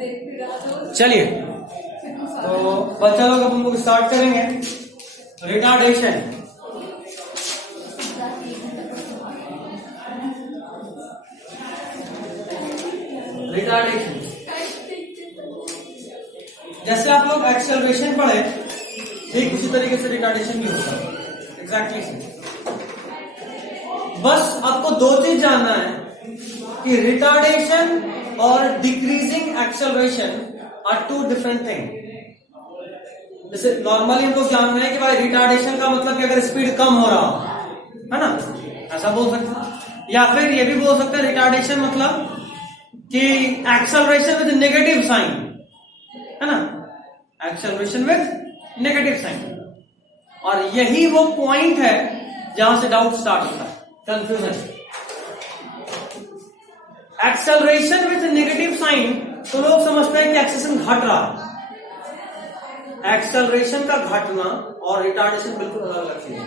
चलिए, तो बच्चा लोग अब हम लोग स्टार्ट करेंगे रिटार्डेशन। रिटार्डेशन जैसे आप लोग एक्सेलरेशन पढ़े, ठीक उसी तरीके से रिटार्डेशन भी होता है, एग्जैक्टली। बस आपको दो चीज जानना है कि रिटार्डेशन और decreasing acceleration are two different thing. जैसे नॉर्मली हम लोग जान रहे हैं कि भाई रिटार्डेशन का मतलब कि अगर स्पीड कम हो रहा हो, है ना, ऐसा बोल सकते हैं। या फिर ये भी बोल सकते हैं रिटार्डेशन मतलब कि एक्सेलरेशन विद नेगेटिव साइन, है ना, एक्सेलरेशन विद नेगेटिव साइन। और यही वो पॉइंट है जहां से डाउट स्टार्ट होता है, confusion. Acceleration with negative sign तो लोग समझते हैं कि एक्सेलरेशन घट रहा है। एक्सेलरेशन का घटना और रिटार्डेशन बिल्कुल अलग अलग चीज है।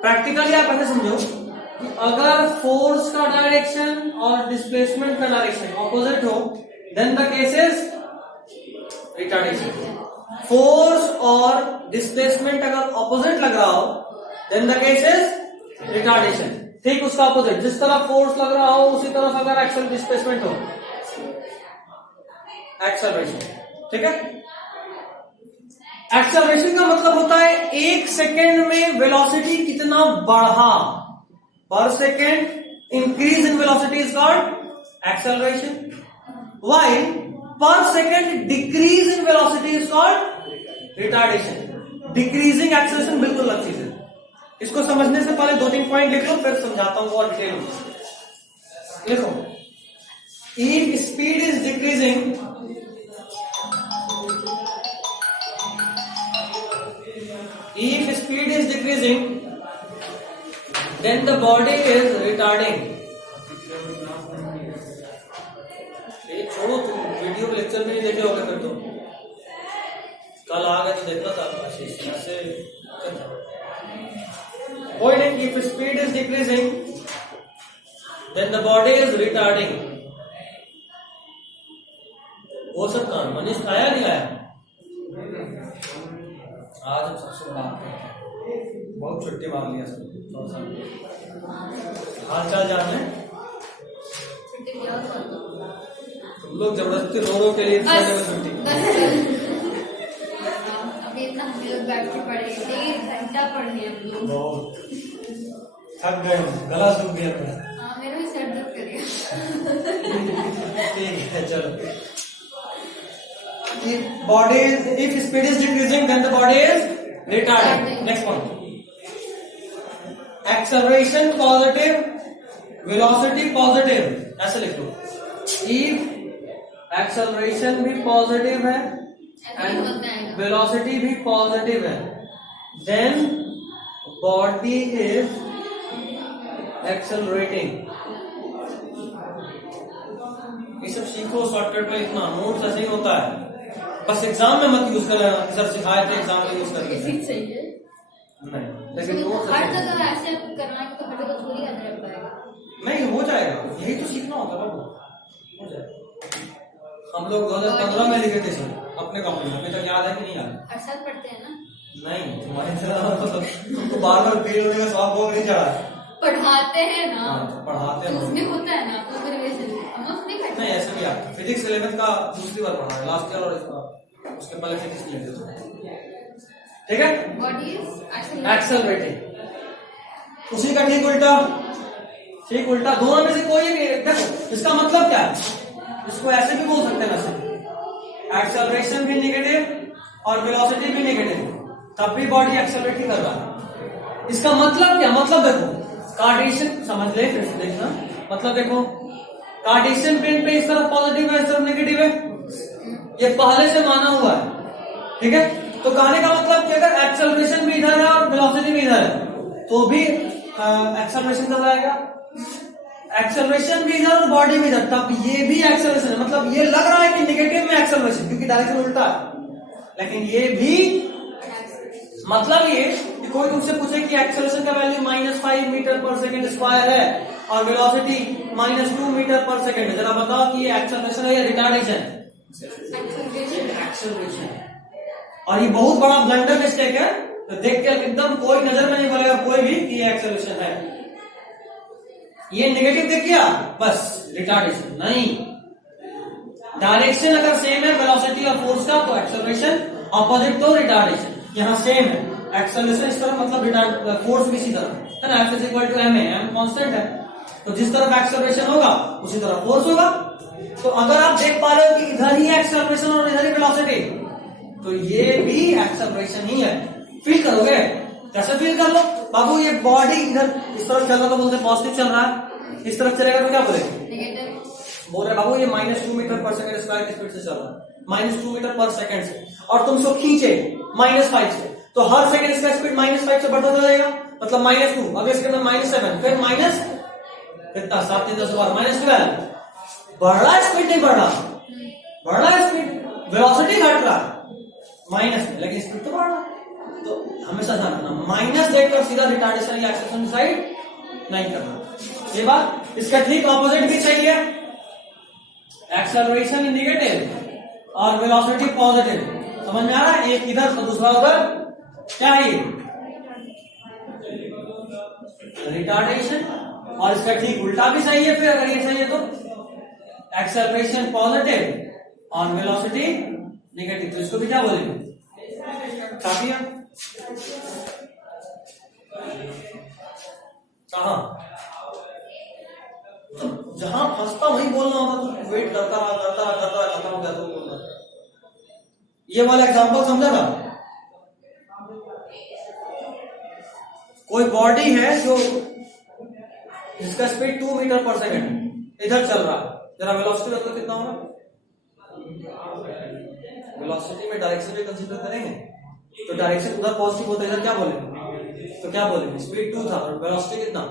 प्रैक्टिकली आप ऐसे समझो कि अगर फोर्स का डायरेक्शन और डिस्प्लेसमेंट का डायरेक्शन ऑपोजिट हो, then the case is retardation. Force और डिस्प्लेसमेंट अगर ऑपोजिट लग रहा हो, then the case is retardation. ठीक उसका ऑपोजिट, जिस तरफ फोर्स लग रहा हो उसी तरफ अगर एक्सेल डिस्प्लेसमेंट हो, एक्सेलरेशन। ठीक है, एक्सेलरेशन का मतलब होता है एक सेकेंड में वेलोसिटी कितना बढ़ा, per second increase in velocity is called acceleration, while per second decrease in velocity is called retardation. Decreasing acceleration बिल्कुल अलग चीज है। इसको समझने से पहले दो तीन पॉइंट लिख लो, फिर समझाता हूं और डिटेल में। लिखो, if speed is decreasing, if speed is decreasing, then the body is retarding. छोड़ो, तुम वीडियो लेक्चर में देखे होगा, फिर तुम कल आ गए तो देखना था आशीष ऐसे। Point if speed is decreasing, then the body is retarding. वो सब काम मनीष आया नहीं आया आज? हम सबसे बात करते हैं, बहुत छुट्टी मार लिया सब। हाल चाल जानने तुम लोग जबरदस्ती रो के लिए छुट्टी। अभी इतना हम लोग बैठ के पढ़े, 1 घंटा पढ़े हम लोग, बहुत थक गए, गला सूख गया मेरा। हाँ, मेरा भी सर दर्द करेगा। ठीक है, चलो। If speed is decreasing, then the body is retarding. Next one. Acceleration positive, velocity positive. ऐसे लिख लो। If acceleration भी positive है and velocity भी positive है, then body is accelerating. ये सब सीखो, शॉर्टकट में लिखना, नोट्स ऐसे ही होता है। बस एग्जाम में मत यूज करना, सर सिखाए थे एग्जाम में यूज करना चाहिए नहीं, लेकिन हर जगह ऐसे करना है तो हर जगह थोड़ी याद रह पाएगा। नहीं, हो जाएगा, यही तो सीखना होता है बाबू, हो जाएगा। हम लोग 2015 में लिखे थे सर अपने कॉपी में, अभी तक याद है कि नहीं याद? हर साल पढ़ते हैं ना? नहीं, तुम्हारी तरह तुमको बार बार फेल होने का शौक हो नहीं चढ़ा। पढ़ाते हैं ना, पढ़ाते हैं, उसमें होता है ना, तो मेरे वजह से नहीं ऐसे भी आता। फिजिक्स 11th का दूसरी बार पढ़ा है, लास्ट ईयर और इस बार, उसके पहले फिजिक्स नहीं लिखे। ठीक है, बॉडी इज एक्सेलरेटिंग। उसी का ठीक उल्टा, ठीक उल्टा, दोनों में से कोई भी। देखो इसका मतलब क्या है, इसको ऐसे भी बोल सकते हैं वैसे, एक्सेलरेशन भी नेगेटिव और वेलोसिटी भी नेगेटिव, तब भी बॉडी एक्सेलरेटिंग कर रहा है। इसका मतलब क्या, मतलब देखो कार्टेशियन, समझ ले फिर से देखना, मतलब देखो कार्टेशियन प्लेन पे इस तरफ पॉजिटिव है, इस तरफ नेगेटिव है, ये पहले से माना हुआ है। ठीक है, तो कहने का मतलब कि अगर एक्सेलरेशन भी इधर है और वेलोसिटी भी इधर है, तो भी एक्सेलरेशन कर जाएगा। एक्सेलरेशन भी इधर और बॉडी भी इधर, तब ये भी एक्सेलरेशन है। मतलब ये लग रहा है कि नेगेटिव में एक्सेलरेशन, क्योंकि डायरेक्शन उल्टा है, लेकिन ये भी मतलब ये कि कोई तुमसे पूछे कि एक्सेलरेशन का वैल्यू -5 मीटर पर सेकेंड स्क्वायर है और वेलोसिटी -2 मीटर पर सेकेंड है, जरा बताओ कि ये एक्सेलरेशन है या रिटार्डेशन? एक्सेलरेशन। और ये बहुत बड़ा ब्लंडर मिस्टेक है, तो देख के एकदम कोई नजर में नहीं पड़ेगा कोई भी कि ये एक्सेलरेशन है। ये नेगेटिव देख किया बस रिटार्डेशन नहीं। डायरेक्शन अगर सेम है वेलोसिटी और फोर्स का तो एक्सेलरेशन, ऑपोजिट तो रिटार्डेशन। यहाँ सेम है, एक्सेलरेशन इस तरफ मतलब रिटार्ड, फोर्स भी इसी तरफ है ना। F is equal to M है, एम कांस्टेंट है, तो जिस तरफ एक्सेलरेशन होगा उसी तरफ फोर्स होगा। तो अगर आप देख पा रहे हो कि इधर ही एक्सेलरेशन और इधर ही वेलोसिटी, तो ये भी एक्सेलरेशन ही है। फील करोगे? कैसे फील कर लो बाबू? ये बॉडी इधर इस तरफ चल रहा तो बोलते पॉजिटिव चल रहा है, इस तरफ चलेगा तो क्या बोलेंगे? नेगेटिव। बोल रहे बाबू ये -2 मीटर पर सेकंड स्क्वायर की स्पीड से चल रहा है, -2 मीटर पर सेकंड से, और तुम इसको खींचे -5 से, तो हर सेकंड इसका स्पीड -5 से बढ़ता जाएगा, मतलब -2, अगले सेकंड में -7, फिर माइनस कितना 7 10 -12। बढ़ रहा है स्पीड नहीं बढ़ रहा, बढ़ रहा है स्पीड, वेलोसिटी घट रहा है माइनस में, लेकिन स्पीड तो बढ़ रहा है। तो हमेशा ध्यान रखना, माइनस देखकर सीधा रिटार्डेशन या एक्सेलरेशन डिसाइड नहीं करना। ये बात इसका ठीक ऑपोजिट भी सही है, एक्सेलरेशन नेगेटिव और वेलोसिटी पॉजिटिव। समझ में आ रहा है? एक इधर तो दूसरा उधर, क्या है ये? रिटार्डेशन। और इसका ठीक उल्टा भी सही है, फिर अगर ये सही है तो एक्सेलरेशन पॉजिटिव और वेलोसिटी नेगेटिव, तो इसको भी क्या बोलेंगे? काफी है। कहा तो जहां फंसता वहीं बोलना होता, तो वेट करता रहा खत्म हो गया तो बोलना। ये वाला एग्जांपल समझा था? कोई बॉडी है जो जिसका स्पीड 2 मीटर पर सेकंड इधर चल रहा है, जरा वेलोसिटी मतलब कितना होगा? वेलोसिटी में डायरेक्शन भी कंसीडर करेंगे, तो डायरेक्शन उधर पॉजिटिव होता है, इधर क्या बोलेंगे? तो क्या बोलेंगे? स्पीड 2 था और वेलोसिटी कितना?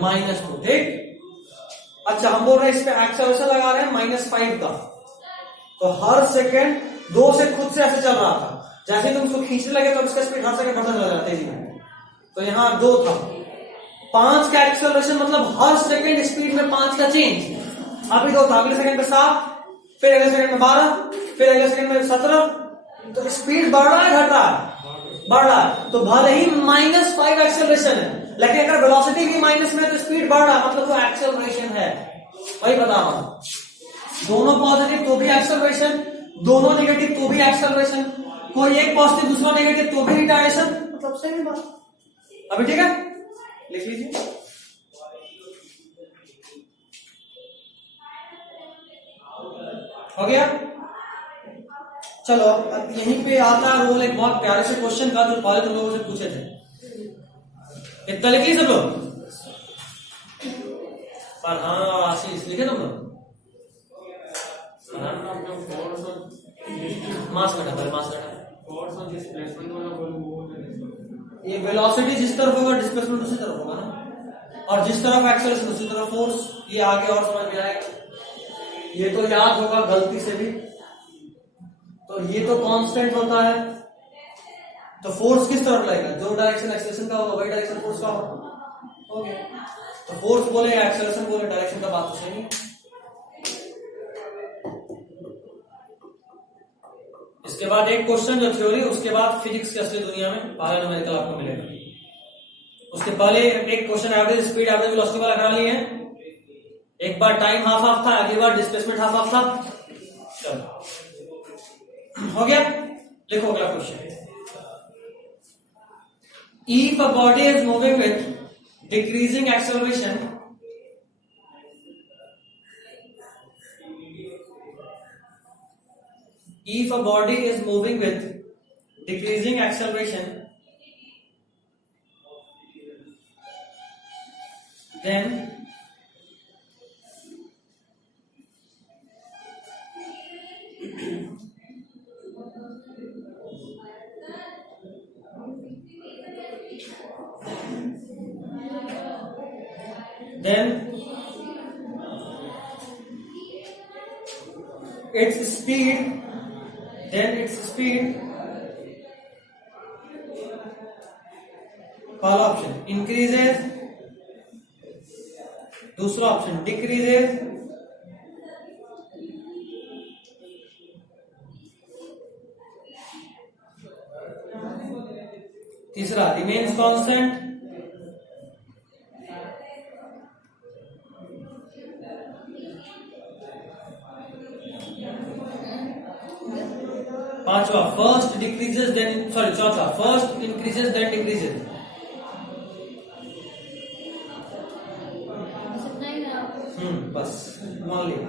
-2। ठीक। अच्छा, हम बोल रहे हैं इस पे एक्सेलरेशन लगा रहे हैं -5 का, तो हर सेकंड 2 से खुद से ऐसे चल रहा था, जैसे तुम उसको खींचने लगे तो इसका स्पीड हर सेकंड बढ़ता चला जाता तेजी में। तो यहाँ 2 था, 5 का एक्सेलरेशन मतलब हर सेकंड स्पीड में 5 का चेंज। अभी 2 था, अगले सेकंड में 7, फिर अगले सेकंड में 12, फिर अगले सेकंड में 17, तो स्पीड बढ़ रहा है घट रहा है? बढ़ रहा है। तो भले ही -5 एक्सेलरेशन है, लेकिन अगर वेलोसिटी भी माइनस में तो स्पीड बढ़ रहा है, मतलब वो एक्सेलरेशन है। वही बता रहा हूं, दोनों पॉजिटिव तो भी एक्सेलरेशन, दोनों नेगेटिव तो भी एक्सेलरेशन, कोई एक पॉजिटिव दूसरा नेगेटिव तो भी रिटार्डेशन, मतलब सही बात। अभी ठीक है, लिख लीजिए। हो गया? चलो अब यहीं पे आता है रोल एक बहुत प्यारे से क्वेश्चन का, जो पहले तुम लोगों से पूछे थे। इतना लिखिए सब लोग। पर हाँ आशीष लिखे तुम लोग? मास कटा, पहले मास कटा। ये वेलोसिटी जिस तरफ होगा डिस्प्लेसमेंट उसी तरफ होगा ना, और जिस तरफ एक्सेलरेशन उसी तरफ फोर्स। ये आगे और समझ में आएगा, ये तो याद होगा गलती से भी। तो ये तो कांस्टेंट होता है, तो फोर्स किस तरफ लगेगा? जो डायरेक्शन एक्सेलरेशन का होगा वही डायरेक्शन फोर्स का होगा। ओके, तो फोर्स बोले या एक्सेलरेशन बोले, डायरेक्शन का बात तो सही है। इसके बाद एक क्वेश्चन जो थ्योरी, उसके बाद फिजिक्स की असली दुनिया में पहला न्यूमेरिकल आपको मिलेगा। उसके पहले एक question average speed average velocity वाला करा लिए हैं। एक बार टाइम हाफ हाफ था, अगली बार डिस्प्लेसमेंट हाफ हाफ था। चलो हो गया, लिखो अगला question. If a body is moving with decreasing acceleration, if a body is moving with decreasing acceleration, then its speed पहला ऑप्शन इंक्रीजेस, दूसरा ऑप्शन डिक्रीजेस, तीसरा रिमेन्स कांस्टेंट, पांचवा फर्स्ट डिक्रीजेस देन चौथा फर्स्ट इंक्रीजेस देन डिक्रीजेस। बस मान लिया।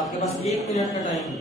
आपके पास 1 minute का टाइम है।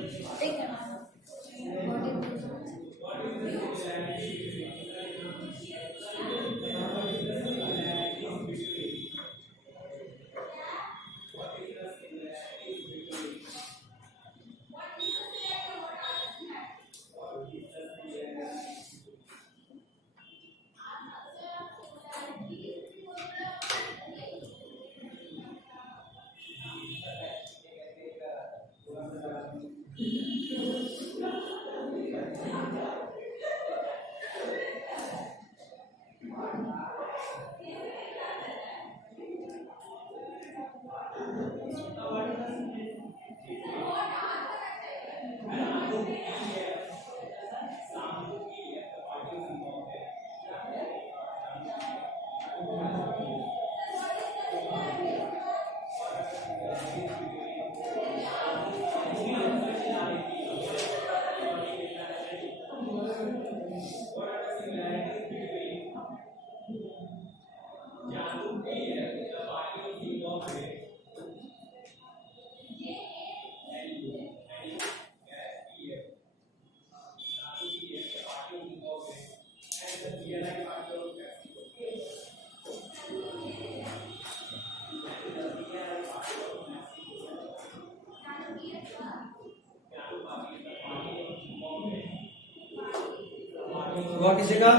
हुआ किसी का?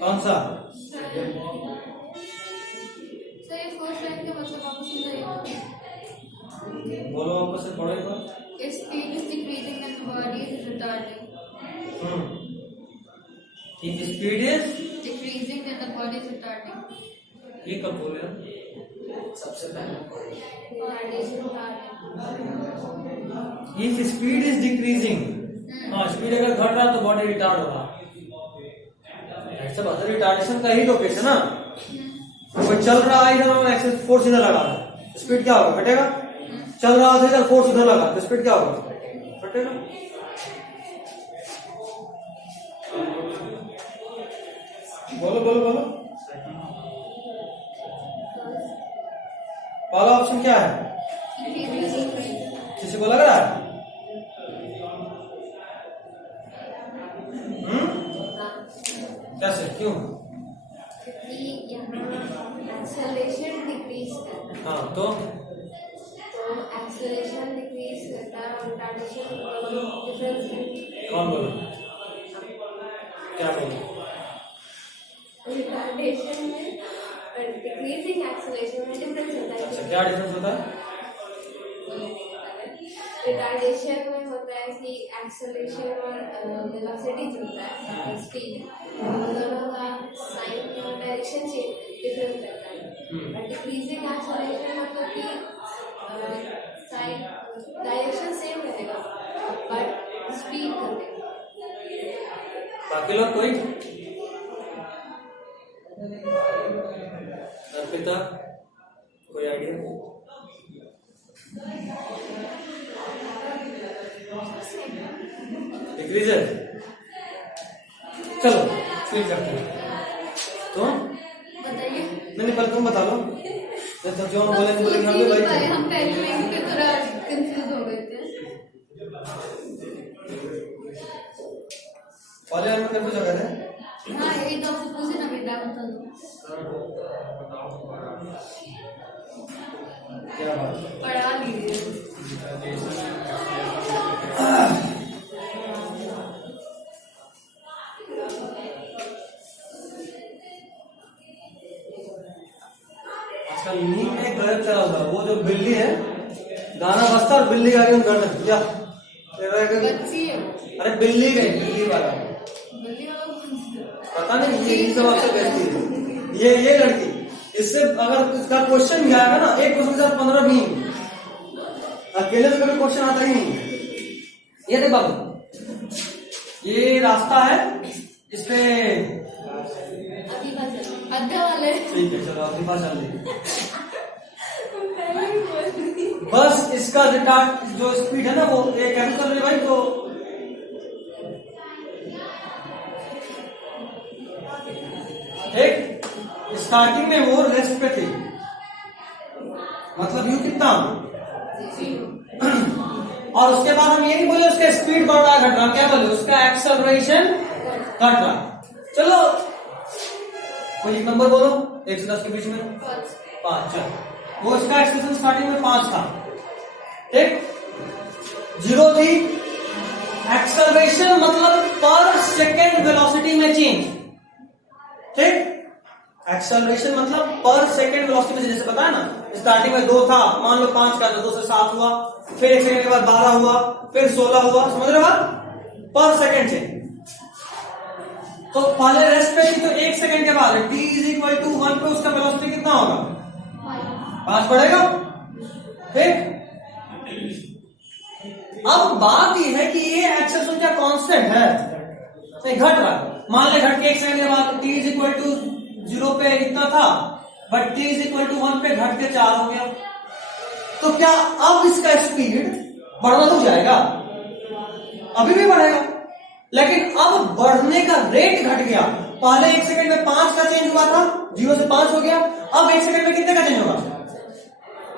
कौन सा? सर ये फर्स्ट लाइन का मतलब आपको समझाइए। बोलो आपको से पढ़ो एक बार। If speed is decreasing and the body is retarding. If speed is Decreasing and the body is retarding. ये कब बोले हम? सबसे पहले Body is retarding. If speed is decreasing, हाँ स्पीड अगर घट रहा तो बॉडी रिटार्ड होगा। ऐसा बात है, रिटार्डेशन का ही लोकेशन ना। कोई चल रहा है इधर और एक्सेस फोर्स इधर लगा है, स्पीड क्या होगा? घटेगा। चल रहा था इधर, फोर्स उधर लगा तो स्पीड क्या होगा? घटेगा। बोलो बोलो बोलो। पहला ऑप्शन क्या है? किसी को लग रहा है? कैसे, क्यों? क्योंकि यहाँ एक्सेलरेशन डिक्रीज करता है। हाँ तो एक्सेलरेशन डिक्रीज करता है और रिटार्डेशन डिफरेंस है। कौन बोला? क्या बोला? रिटार्डेशन में डिक्रीजिंग एक्सेलरेशन में डिफरेंस होता है। अच्छा, क्या डिफरेंस होता है? रिटार्डेशन में होता है कि एक्सेलरेशन और वेलोसिटी जो होता है स्पीड, दोनों का साइन और डायरेक्शन डिफरेंट रहता है। और डिक्रीजिंग एक्सेलरेशन मतलब कि साइन डायरेक्शन सेम रहेगा बट स्पीड कम रहेगा। बाकी लोग कोई? अर्पिता कोई आइडिया? डिक्रीजर। चलो फिर करते हैं। तो बताइए। नहीं पहले तुम बता लो। जब जो हम बोलेंगे हम भी भाई हम पहले लाइन पे थोड़ा कंफ्यूज हो गए थे। पहले लाइन में कंफ्यूज हो गए थे। हाँ ये तो आपको पूछे ना बेटा, बता दो क्या बात? पढ़ा लीजिए। नींद में गलत चला होगा। वो जो बिल्ली है, गाना बजता और बिल्ली आ रही है घर में, क्या बच्ची है? अरे बिल्ली गई, बिल्ली वाला पता नहीं, ये सब आपसे बेचती है ये लड़की। इससे अगर इसका क्वेश्चन भी आएगा ना, एक क्वेश्चन के साथ 15 भी अकेले से कभी क्वेश्चन आता ही नहीं। ये देख बाबू, ये रास्ता है, इस पे अभी बात आधा वाले ठीक है, चलो अभी बात चल रही है। पहले ही बोल दी। बस इसका रिटार्ड जो स्पीड है ना वो ये कैसे कर रही भाई, तो एक स्टार्टिंग में वो रेस्ट पे थी, मतलब यू कितना, और उसके बाद हम ये नहीं बोले उसका स्पीड बढ़ रहा है घट रहा, क्या बोले उसका एक्सेलरेशन घट रहा। चलो कोई एक नंबर बोलो 1 से 10 के बीच में, 5। चलो वो इसका एक्सेलरेशन स्टार्टिंग में 5 था, ठीक, 0 थी। एक्सेलरेशन मतलब पर सेकेंड वेलोसिटी में चेंज, ठीक, एक्सेलरेशन मतलब पर सेकेंड वेलोसिटी में, जैसे बताया ना स्टार्टिंग में 2 था, मान लो 5 का, 2 से 7 हुआ, फिर 1 सेकंड के बाद 12 हुआ, फिर 16 हुआ, समझ रहे हो बात, पर सेकेंड चेंज। तो पहले रेस्ट पे थी, तो 1 सेकंड के बाद t = 1 पे उसका वेलोसिटी कितना होगा, 5 बढ़ेगा, ठीक। अब बात यह है कि ये एक्सेलरेशन क्या कांस्टेंट है, नहीं घट रहा है। मान ले घट के 1 सेकंड के बाद t = 0 पे इतना था, बट t = 1 पे घट के 4 हो गया, तो क्या अब इसका स्पीड बढ़ना तो जाएगा, अभी भी बढ़ेगा, लेकिन अब बढ़ने का रेट घट गया। पहले 1 सेकंड में 5 का चेंज हुआ था, 0 से 5 हो गया, अब 1 सेकंड में कितने का चेंज होगा,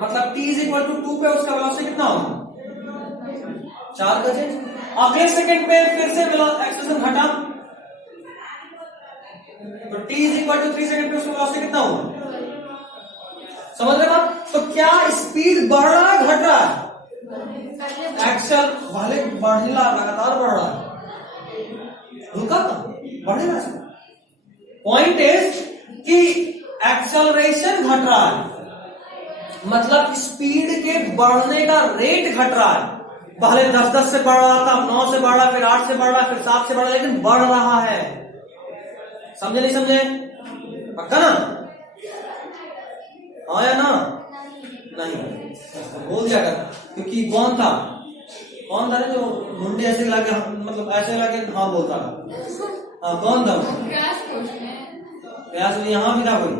मतलब t = 2 पे उसका वेलोसिटी कितना होगा, 4 का चेंज। अगले सेकंड पे फिर से एक्सेलरेशन घटा, तो t = 3 सेकंड पे उसका वेलोसिटी कितना होगा, समझ रहे आप। तो क्या स्पीड बढ़ रहा है घट रहा है, एक्सेल भले बढ़ रहा, लगातार बढ़ रहा है, रुका बढ़ेगा। पॉइंट इज कि एक्सेलरेशन घट रहा है, मतलब स्पीड के बढ़ने का रेट घट रहा है। पहले 10 से बढ़ रहा था, 9 से बढ़ रहा, फिर 8 से बढ़ रहा, फिर 7 से बढ़ रहा, लेकिन बढ़ रहा है, समझे नहीं समझे, पक्का ना, हाँ या ना, नहीं बोल दिया कर, क्योंकि कौन था जो मुंडे ऐसे लगे, मतलब ऐसे लगे हाँ बोलता था, हाँ कौन था, प्रयास में यहाँ भी था कोई,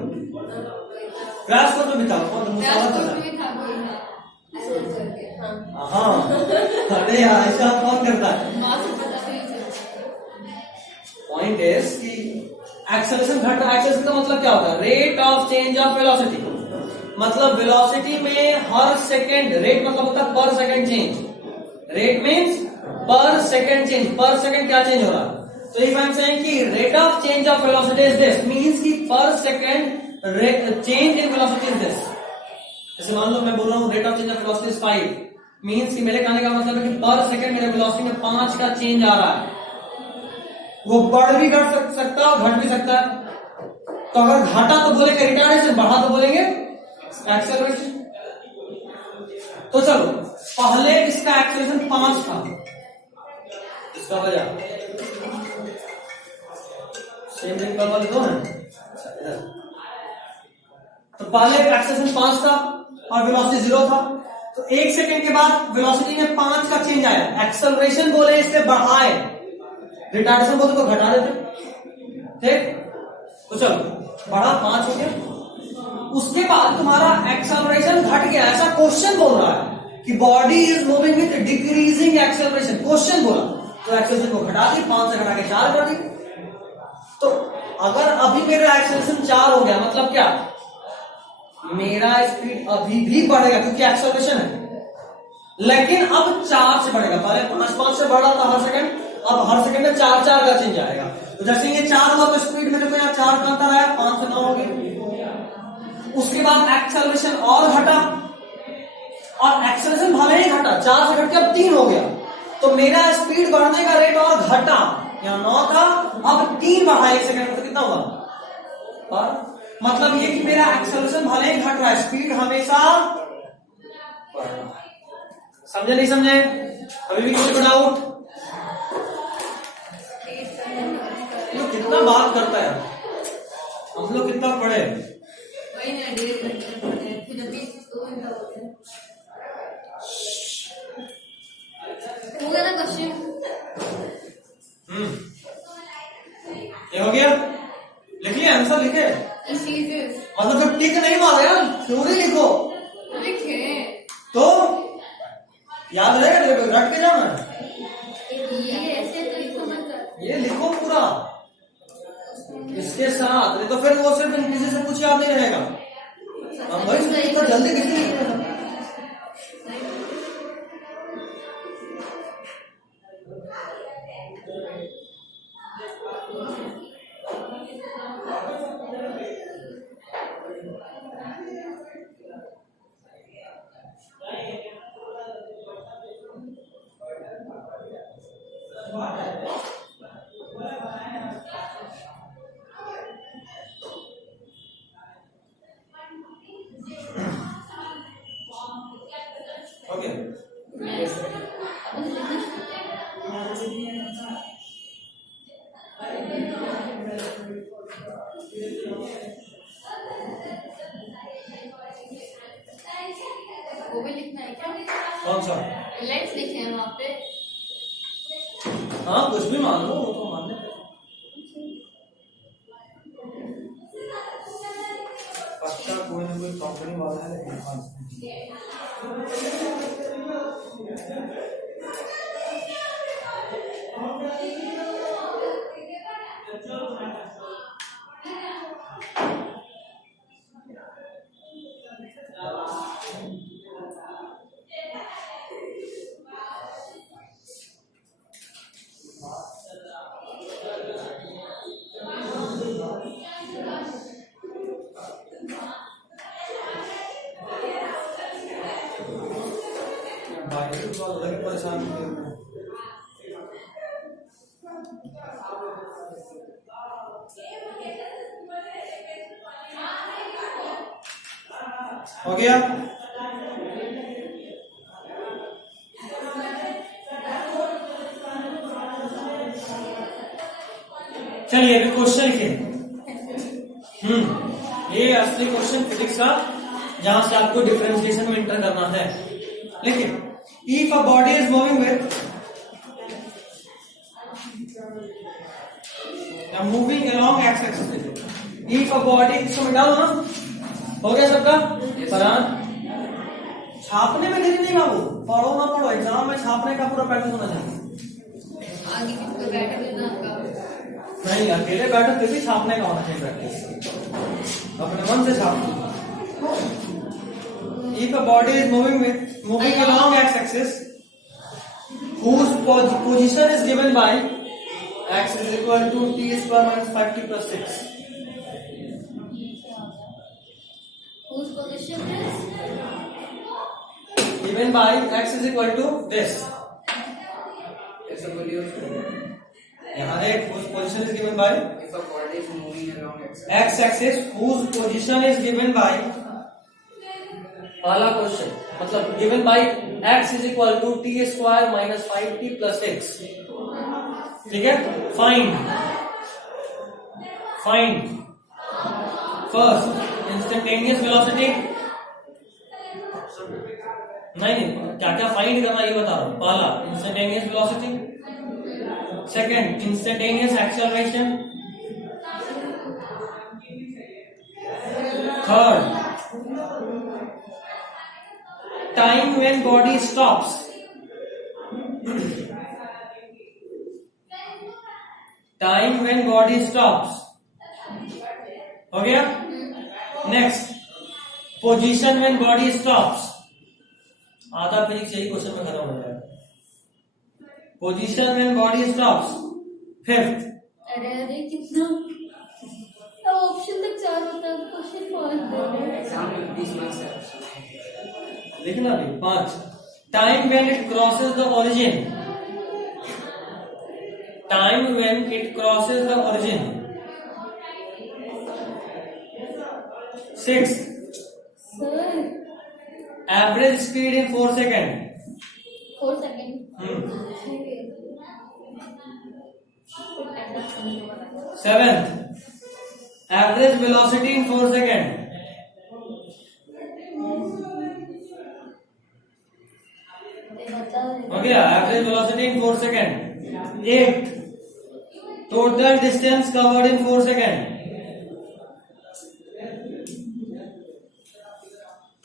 प्रयास को तो भी था, कौन था, मुसाफिर था, हाँ अरे यार ऐसा कौन करता है। पॉइंट इज कि एक्सेलरेशन घट रहा है, एक्सेलरेशन का मतलब क्या होता है, rate of change of velocity, मतलब वेलोसिटी में हर सेकेंड, रेट मतलब होता है पर सेकेंड चेंज, रेट मीन्स पर सेकेंड चेंज, पर सेकेंड क्या चेंज हो रहा है। तो इफ आई एम सेइंग कि rate of change of velocity is this, means कि पर second change in velocity is this. जैसे मान लो मैं बोल रहा हूँ rate of change of velocity is 5, means कि मेरे कहने का मतलब है कि पर सेकेंड मेरे वेलोसिटी में 5 का चेंज आ रहा है, वो बढ़ भी घट सकता है और घट भी सकता है। तो अगर घटा तो बोलेंगे रिटार्डेशन, बढ़ा तो बोलेंगे एक्सेलरेशन। तो चलो पहले इसका एक्सेलरेशन 5 था, इसका वजह सेम रिंग वाले दो है, तो पहले एक्सेलरेशन 5 था और वेलोसिटी 0 था, तो 1 सेकंड के बाद वेलोसिटी में 5 का चेंज आया, एक्सेलरेशन बोले इससे बढ़ाए, रिटार्डेशन बोले तो घटा देते, ठीक। तो चलो बढ़ा 5 हो गया, उसके बाद तुम्हारा एक्सेलरेशन घट गया, ऐसा क्वेश्चन बोल रहा है कि body is moving with decreasing acceleration, question बोला, तो एक्सेलरेशन को घटा दी, 5 से घटा के 4 कर दी। तो अगर अभी मेरा एक्सेलरेशन 4 हो गया, मतलब क्या, मेरा स्पीड अभी भी बढ़ेगा क्योंकि एक्सेलरेशन है, लेकिन अब 4 से बढ़ेगा, पहले 5 से बढ़ रहा था हर सेकंड, अब हर सेकंड में 4 का चेंज आएगा। तो जैसे ये 4 हुआ तो स्पीड मेरे को यहाँ 4 का अंतर आया, 5 से 9 हो गया। उसके बाद एक्सेलरेशन और घटा, और एक्सेलरेशन भले ही घटा, 4 से घट के अब 3 हो गया, तो मेरा स्पीड बढ़ने का रेट और घटा, यहाँ 9 था अब 3 बढ़ा 1 सेकंड में, तो कितना हुआ, और मतलब ये कि मेरा एक्सेलरेशन भले ही घट रहा है, स्पीड हमेशा बढ़ रहा है। समझे नहीं समझे, अभी भी किसी को डाउट, कितना बात करता है, हम लोग कितना पढ़े, होगा ना क्वेश्चन, तो याद रहेगा तेरे को, रट के जाना। ये ऐसे तो लिखो मत। ये लिखो पूरा इसके साथ, नहीं तो फिर वो सिर्फ किसी से कुछ याद नहीं रहेगा। हम भाई इतना जल्दी किसी नहीं लिखा। ओके वो भी लिखना है क्या? कौन सा? लेट्स लिखे हैं वहाँ पे। हाँ कुछ भी मान लो, वो तो मान ले। पक्का कोई ना कोई कंपनी वाला है लेकिन हाँ। भाई तो अलग परेशान किए हुए हैं। हो गया? चलिए अभी क्वेश्चन लिखिए। ये असली क्वेश्चन फिजिक्स का, जहां से आपको डिफरेंशिएशन में एंटर करना है। लिखिए, if a body is moving with moving along x axis, if a body, इसको मिटा दो ना, हो गया सबका? फरहान छापने में देरी नहीं बाबू, पढ़ो ना पढ़ो, एग्जाम में छापने का पूरा पैटर्न होना चाहिए। आगे किसको बैठे देना आपका? नहीं, अकेले बैठो फिर भी छापने का होना चाहिए प्रैक्टिस, अपने मन से छापो। If a body is moving along x-axis, whose position is given by x is equal to t square minus 5t plus 6. Whose position is Given by x is equal to this. ऐसा बोलिए यहाँ देख, whose position is given by if a body is moving along x-axis, whose position is given by, पहला question मतलब given by x is equal to T square minus 5t plus 6, ठीक है? Find first instantaneous velocity, नहीं क्या क्या find करना ये बता रहा हूं। पहला instantaneous velocity, second instantaneous acceleration, third time when body stops, time when body stops, हो गया? Next position when body stops, आधा फिजिक्स यही क्वेश्चन में खत्म हो जाएगा। Position when body stops, fifth, अरे कितना ऑप्शन तक 4 होता है, क्वेश्चन 5 एग्जाम में 20 मार्क्स है। लिखना भी 5, time when it crosses the origin, time when it crosses the origin, 6, sir average speed in 4 second, 4 second, 7th average velocity in 4 second, हो गया? Average velocity in 4 second. 8 total distance covered in 4 second,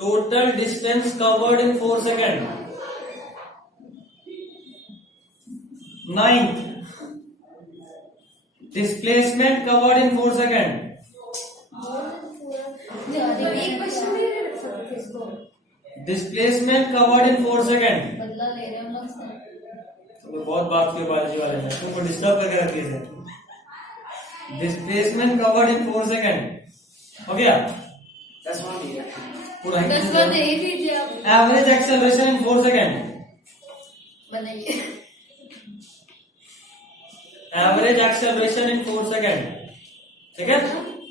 total distance covered in 4 second. 9th, displacement covered in 4 second. एक question में रख सकते इसको। Displacement covered in 4 second. बदला ले रहे हम लोग से। तो बहुत बात की बायोलॉजी वाले हैं, तुमको डिस्टर्ब करके रख दिए थे। डिस्प्लेसमेंट कवर्ड इन 4 सेकेंड हो गया। That's one year. पूरा ही 10 बार देख लीजिए आप। Average acceleration in 4 second. बनाइए। Average acceleration in 4 second. ठीक है,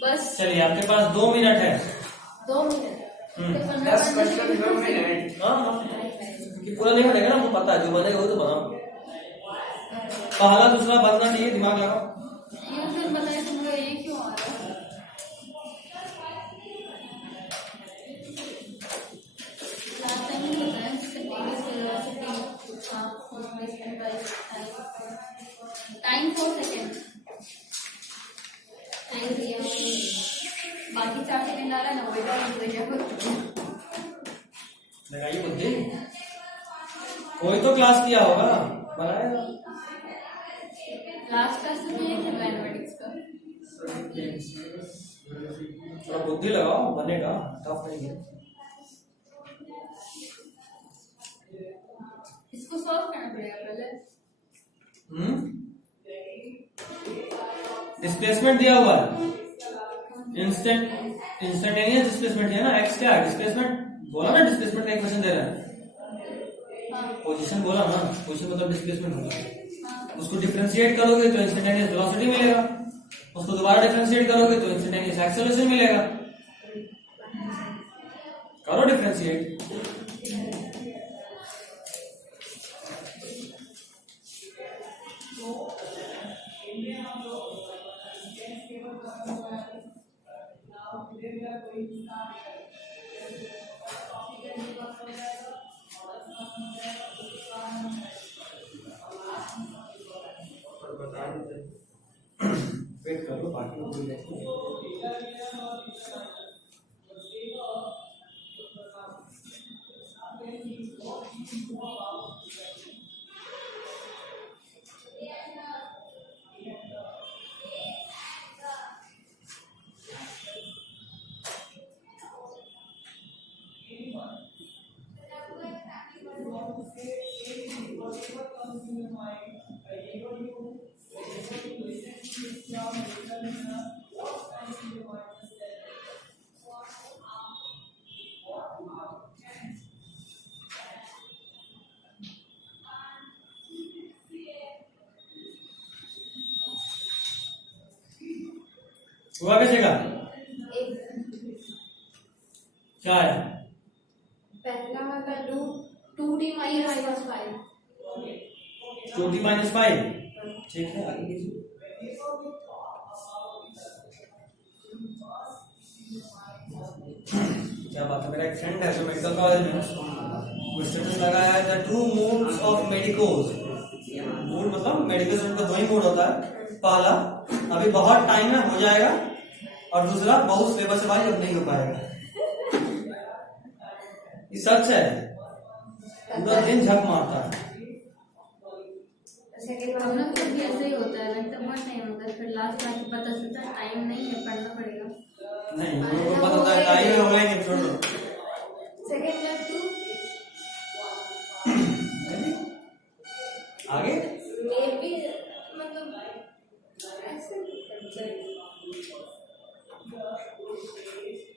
बस चलिए आपके पास 2 मिनट है। 2 मिनट। That's question 2 minutes. हाँ, कि पूरा नहीं बनेगा ना, आपको पता है जो बनेगा वो तो बनाओ। पहला दूसरा बनना चाहिए, दिमाग लगाओ। ये फिर बताइए तुमको ये क्यों आ रहा है? लास्ट टाइम ही बताया static velocity time 4 second. Time दिया बाकी 4 सेकेंड डाला ना, बेटा लगाइए बुद्धि। कोई तो क्लास किया होगा, बनाएगा। लास्ट क्लास में ये था मैथमेटिक्स का। थोड़ा बुद्धि लगाओ, बनेगा, टफ नहीं है। इसको सॉल्व करना पड़ेगा पहले। डिस्प्लेसमेंट दिया हुआ है, इंस्टेंटेनियस डिस्प्लेसमेंट है ना। एक्स क्या है? डिस्प्लेसमेंट बोला ना, डिस्प्लेसमेंट का क्वेश्चन दे रहा है। पोजीशन बोला ना, पोजीशन मतलब डिस्प्लेसमेंट होगा। उसको डिफरेंशिएट करोगे तो इंस्टेंटेनियस वेलोसिटी मिलेगा, उसको दोबारा डिफरेंशिएट करोगे तो इंस्टेंटेनियस एक्सेलरेशन मिलेगा। करो डिफरेंशिएट। वेट कर लो, बाकी लोग बोल रहे हुआ कैसे का? क्या है? पहला वाला 2t -5 2t -5। ठीक है, आगे कीजिए। क्या बात है, मेरा एक फ्रेंड है जो मेडिकल कॉलेज में, वो स्टेटस लगाया है the 2 modes of medicos. Mode मतलब मेडिकल स्टूडेंट का 2 ही मोड होता है। पहला अभी बहुत टाइम है, हो जाएगा, और दूसरा बहुत सिलेबस से भाई अब नहीं हो पाएगा। ये सच है, पूरा दिन झक मारता है। हम लोग को भी ऐसे ही होता है, लगता मन नहीं होता, फिर लास्ट में पता चलता है टाइम नहीं है, पढ़ना पड़ेगा। नहीं, उनको पता होता है टाइम हो गए, छोड़ दो। सेकंड में 2 आगे मे बी मतलब ऐसे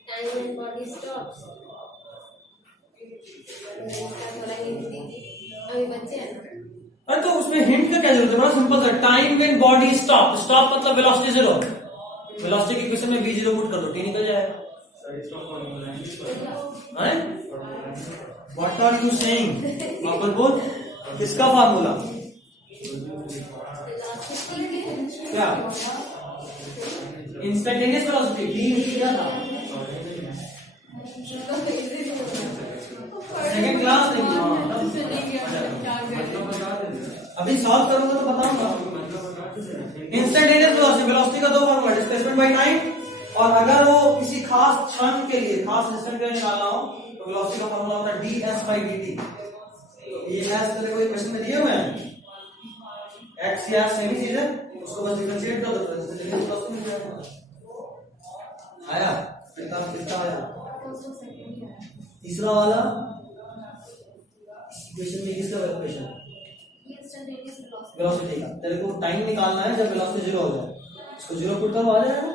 टाइम एंड बॉडी स्टॉप्स। अभी बच्चे हैं ना। अरे तो उसमें हिंट का क्या जरूरत है? बड़ा सिंपल सा, time when body stop. Stop मतलब वेलोसिटी 0। वेलोसिटी की इक्वेशन में v0 पुट कर दो, t निकल जाएगा। What are you saying? वापस बोल, किसका फार्मूला? क्या? इंस्टेंटेनियस वेलोसिटी v क्या था? सेकंड क्लास नहीं। अभी सॉल्व करूंगा तो बताऊंगा। इंस्टेंटेनियस वेलोसिटी का 2 फॉर्मूला, डिस्प्लेसमेंट बाय टाइम, और अगर वो किसी खास क्षण के लिए, खास इंस्टेंट के लिए निकालना हो तो तो वेलोसिटी का फॉर्मूला होता है ds/dt। तो ये एस तेरे को क्वेश्चन में दिए हुए हैं, x या सेम ही चीज है, उसको बस डिफरेंशिएट कर दो, लेकिन वेलोसिटी मिल जाएगा। आया कितना आया? तीसरा वाला इक्वेशन में किसका इक्वेशन? वेलोसिटी का। तेरे को टाइम निकालना है जब वेलोसिटी 0 हो जाए, इसको 0 पुट करो, आ जाएगा।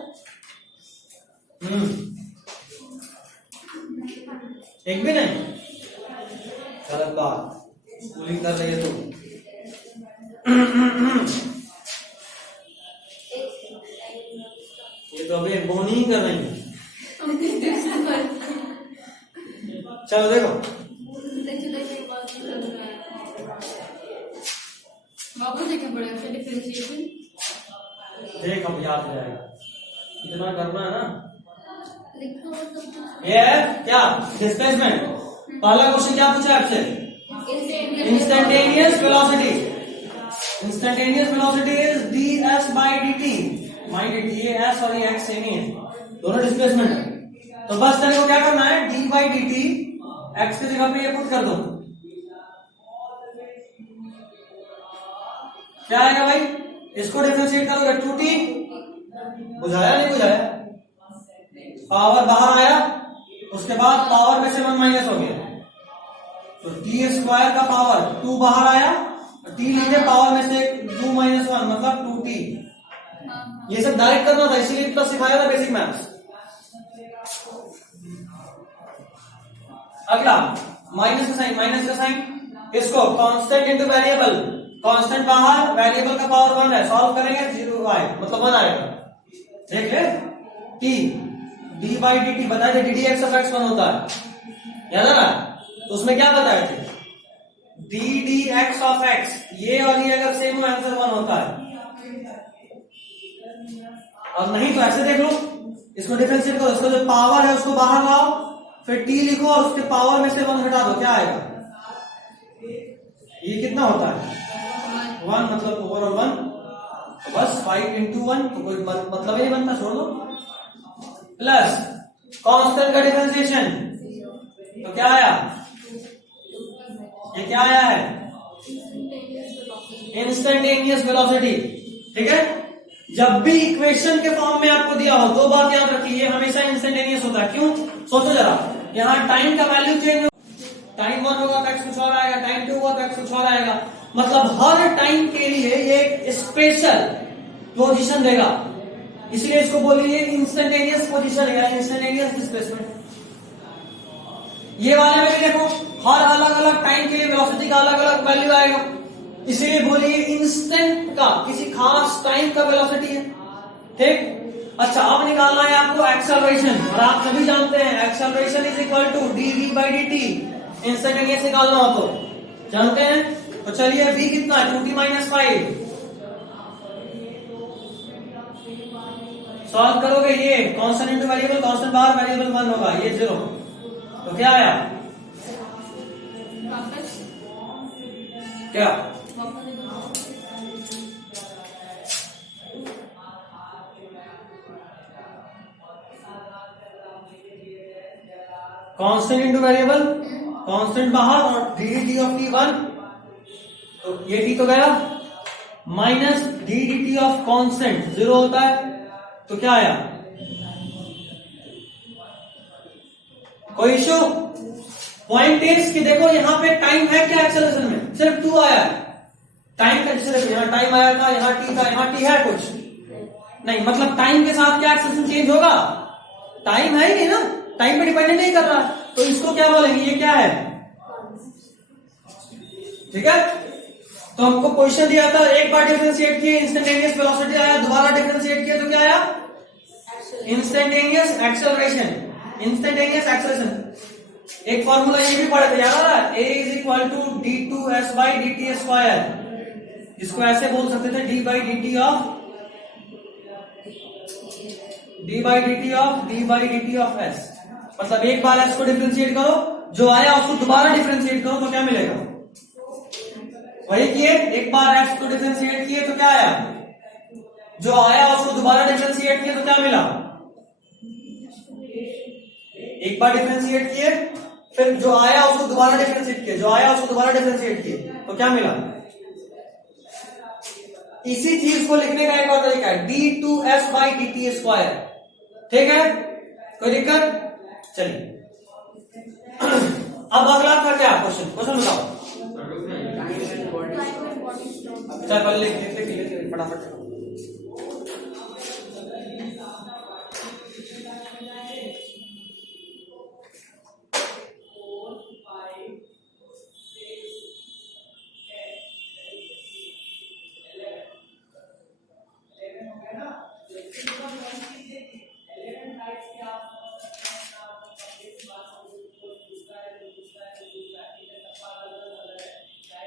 एक भी नहीं, गलत बात, स्कूलिंग कर रही है तू। ये तो अभी बोनी ही कर रही है। चलो देखो, वापस देखे पड़े डिफरेंशिएशन। देख अब याद हो जाएगा, इतना करना है ना। लिखो ये है क्या? डिस्प्लेसमेंट। पहला क्वेश्चन क्या पूछा आपसे? Instantaneous velocity. Instantaneous velocity is ds/dt। Mind it, ये s और ये x सेम ही है, दोनों डिस्प्लेसमेंट है। तो बस तेरे को क्या करना है, d/dt x की जगह पे ये पुट कर दो। क्या आएगा भाई? इसको डिफरेंशिएट करोगे 2t। बुझाया नहीं बुझाया? पावर बाहर आया, उसके बाद पावर में से 1 माइनस हो गया, तो t² का पावर 2 बाहर आया, t लीजिए पावर में से 2 - 1 मतलब 2t। ये सब डायरेक्ट करना था, इसीलिए इतना सिखाया था बेसिक मैथ्स। अगला माइनस का साइन, इसको कांस्टेंट इनटू वेरिएबल, कांस्टेंट बाहर, वेरिएबल का पावर 1 है, सॉल्व करेंगे 0 मतलब 1 आएगा। देख ले, t d/dt बताया dt x of x 1 होता है, याद है ना? तो उसमें क्या बताए थे, ddx of x, ये और ये अगर सेम हो आंसर 1 होता है। और नहीं तो ऐसे देख लो, इसको डिफरेंशिएट करो, इसको जो पावर है उसको बाहर लाओ, फिर t लिखो और उसके पावर में से 1 हटा दो, क्या आएगा? ये कितना होता है? 1 मतलब ओवरऑल 1, तो बस 5 × 1, तो कोई मतलब ही नहीं बनता, छोड़ दो। प्लस कांस्टेंट का डिफरेंशिएशन, तो क्या आया? ये क्या आया है? Instantaneous velocity. ठीक है, जब भी इक्वेशन के फॉर्म में आपको दिया हो, दो बात याद रखिए, ये हमेशा इंस्टेंटेनियस होता है। क्यों? सोचो जरा, यहाँ टाइम का वैल्यू चेंज, टाइम 1 होगा तो x कुछ और आएगा, टाइम 2 होगा तो x कुछ और आएगा, मतलब हर टाइम के लिए ये एक स्पेशल पोजीशन देगा, इसलिए इसको बोलिए इंस्टेंटेनियस पोजीशन या इंस्टेंटेनियस डिस्प्लेसमेंट। ये वाले में भी देखो, हर अलग अलग टाइम के लिए वेलोसिटी का अलग अलग वैल्यू आएगा, इसीलिए बोलिए इंस्टेंट का, किसी खास टाइम का वेलोसिटी है। ठीक, अच्छा अब निकालना है आपको एक्सेलरेशन, और आप सभी जानते हैं acceleration is equal to dv/dt। Instantaneous निकालना हो तो जानते हैं, तो चलिए v कितना है? 2t - 5। सॉल्व करोगे, ये कांस्टेंट इनटू वेरिएबल, कांस्टेंट बाहर, वेरिएबल 1 होगा, ये 0, तो क्या आया? क्या? कांस्टेंट इनटू वेरिएबल, कांस्टेंट बाहर और dt ऑफ t 1, तो ये t तो गया, माइनस dt ऑफ कांस्टेंट 0 होता है, तो क्या आया? कोई इशू? पॉइंट इज कि देखो यहाँ पे टाइम है क्या एक्सेलरेशन में? सिर्फ 2 आया है। टाइम का सिर्फ यहाँ टाइम आया था, यहाँ t था, यहाँ t है कुछ नहीं, मतलब टाइम के साथ क्या एक्सेलरेशन चेंज होगा? टाइम है ही नहीं ना, टाइम पे डिपेंडेंट नहीं कर रहा, तो इसको क्या बोलेंगे? ये क्या है? ठीक है, तो हमको क्वेश्चन दिया था, एक बार डिफरेंशिएट किए इंस्टेंटेनियस वेलोसिटी आया, दोबारा डिफरेंशिएट किए तो क्या आया? Instantaneous acceleration. इंस्टेंटेनियस एक्सेलरेशन एक फॉर्मूला ये भी पढ़े थे, याद आ रहा है? a is equal to d2s/dt²। इसको ऐसे बोल सकते थे d/dt ऑफ s। मतलब एक बार s को डिफरेंशिएट करो, जो आया उसको दोबारा डिफरेंशिएट करो, तो क्या मिलेगा? वही किए, एक बार x को डिफरेंशिएट किए तो क्या आया? जो आया उसको दोबारा डिफरेंशिएट किए तो क्या मिला? एक बार डिफरेंशिएट किए फिर जो आया उसको दोबारा डिफरेंशिएट किया, जो आया उसको दोबारा डिफरेंशिएट किया, तो क्या मिला? इसी चीज को लिखने का एक और तरीका है, d2f/dt²। ठीक है, कोई दिक्कत? चलिए अब अगला था क्या क्वेश्चन बताओ। चल पहले लिख फटाफट।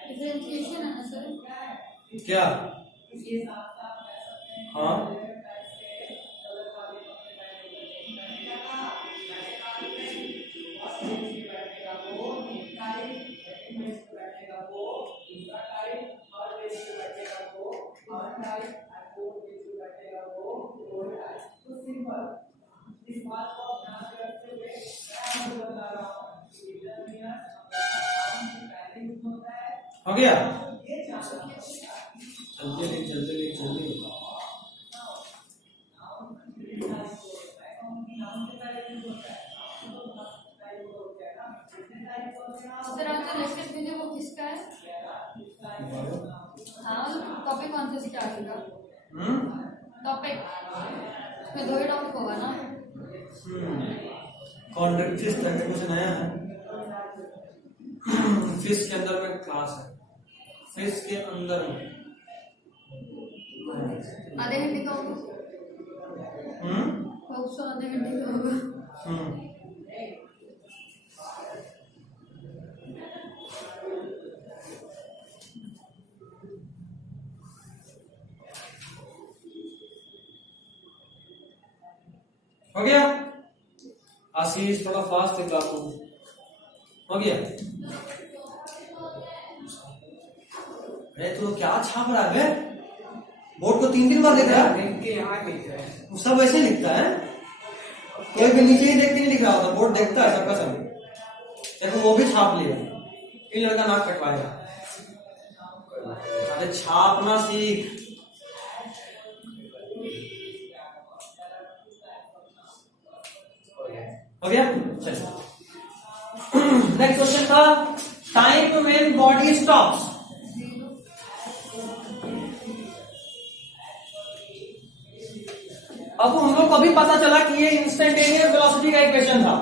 डिफरेंशिएशन है ना सर? क्या? हाँ हो गया। जल्दी। सर आज जो लेक्चर भेजे वो किसका है? हाँ टॉपिक कौन सा स्टार्ट होगा? टॉपिक उसमें 2 ही टॉपिक होगा ना? कॉन्ट्रैक्ट करके कुछ नया है। फिश के अंदर में क्लास है, फिश के अंदर में आधे घंटे का होगा। आधे घंटे का होगा। हो गया। आशीष थोड़ा फास्ट है काकू। हो गया। अरे तू क्या छाप रहा है? बोर्ड को 3 बार लिख रहा है। वो सब वैसे लिखता है, कोई भी नीचे ही देख के नहीं लिख रहा होता, बोर्ड देखता है सबका सब। देखो वो भी छाप लिया, इन लड़का नाक कटवाएगा। अरे छापना सीख। हो गया। चलिए नेक्स्ट क्वेश्चन था टाइम व्हेन बॉडी स्टॉप्स। अब हम लोग को अभी पता चला कि ये इंस्टेंटेनियस वेलोसिटी का इक्वेशन था,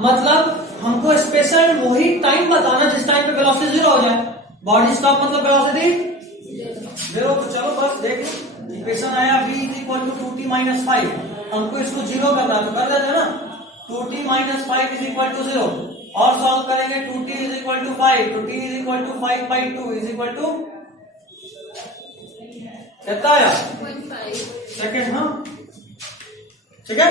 मतलब हमको स्पेशल वही टाइम बताना जिस टाइम पे वेलोसिटी 0 हो जाए। बॉडी स्टॉप मतलब वेलोसिटी 0। तो चलो बस देख लो, इक्वेशन आया v = 2t - 5। हमको इसको 0 करना है तो कर देते हैं ना, 2t - 5 = 0। और सॉल्व करेंगे 2t = 5, तो t = 5/2 कितना आया? 2.5 सेकेंड। हाँ ठीक है,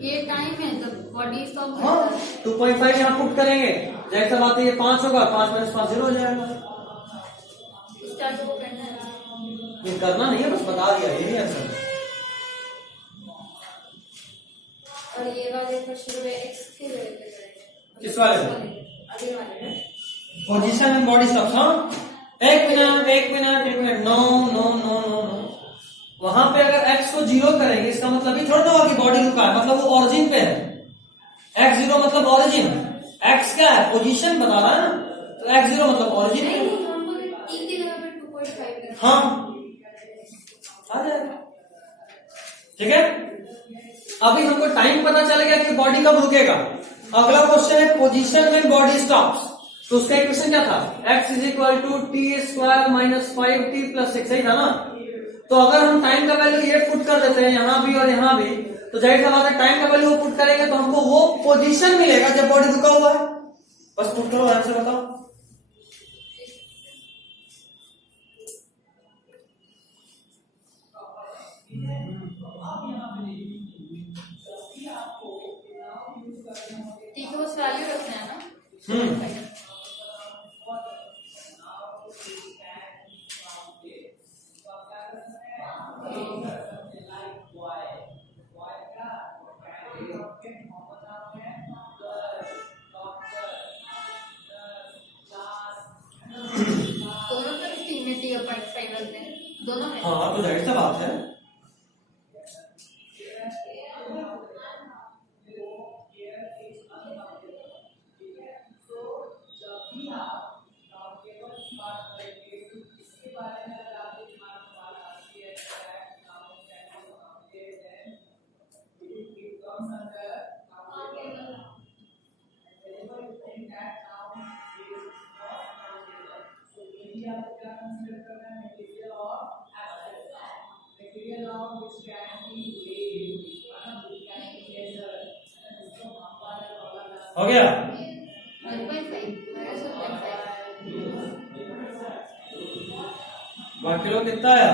ये टाइम है तो बॉडी स्टॉप। हाँ 2.5 यहाँ पुट करेंगे, जैसा बात है ये 5 होगा, 5 - 5 0 हो जाएगा। स्टार्ट को करना है, ये करना नहीं है, बस बता दिया, यही आंसर है। और ये वाले क्वेश्चन में x के लेवल पे करेंगे। किस वाले में? अगले वाले में पोजीशन एंड बॉडी स्टॉप्स। हाँ एक मिनट। नो। वहां पे अगर x को 0 करेंगे इसका मतलब ये थोड़ा ना होगा कि बॉडी रुका है, मतलब वो ओरिजिन पे है। x 0 मतलब ओरिजिन, x क्या है? पोजीशन बता रहा है ना, तो x 0 मतलब ओरिजिन पे। नहीं, हम बोले t की जगह पे 2.5। हाँ आ जाएगा। ठीक है, अभी हमको टाइम पता चल गया कि बॉडी कब रुकेगा। अगला क्वेश्चन है पोजीशन व्हेन बॉडी स्टॉप्स। तो उसका इक्वेशन क्या था? x = t² - 5t + 6 सही था ना। तो अगर हम टाइम का वैल्यू ये पुट कर देते हैं यहाँ भी और यहाँ भी, तो जाहिर सा बात है टाइम का वैल्यू वो पुट करेंगे तो हमको वो पोजीशन मिलेगा जब बॉडी रुका हुआ है। बस पुट करो, आंसर बताओ। t को बस वैल्यू रखना है ना। 0.5 रखते हैं दोनों में। हाँ तो जाहिर सा बात है। हो गया। 1.5 बाकी लोग कितना आया?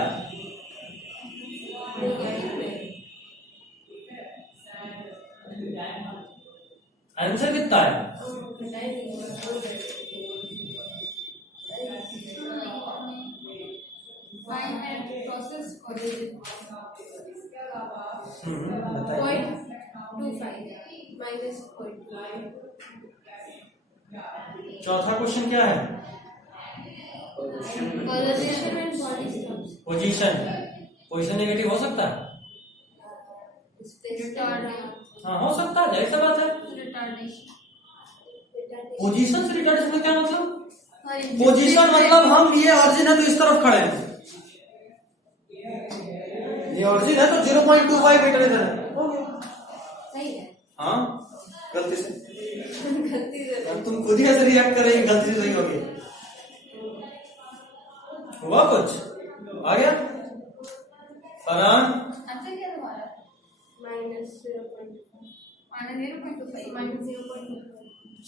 आंसर कितना आया? प्रोसेस बताइए। चौथा क्वेश्चन क्या है? पोजीशन। पोजीशन नेगेटिव हो सकता है? हाँ हो सकता है, जाहिर सी बात है। पोजीशन से रिटार्डेशन में क्या मतलब? पोजीशन मतलब हम ये ऑरिजिन है तो इस तरफ खड़े हैं, ये ऑरिजिन है तो 0.25 मीटर इधर है, हो गया। सही है। हाँ गलती से गलती से तुम खुद ही ऐसे रिएक्ट कर रही, गलती से सही हो गई। हुआ कुछ आ गया? फरहान आंसर क्या तुम्हारा? -0.25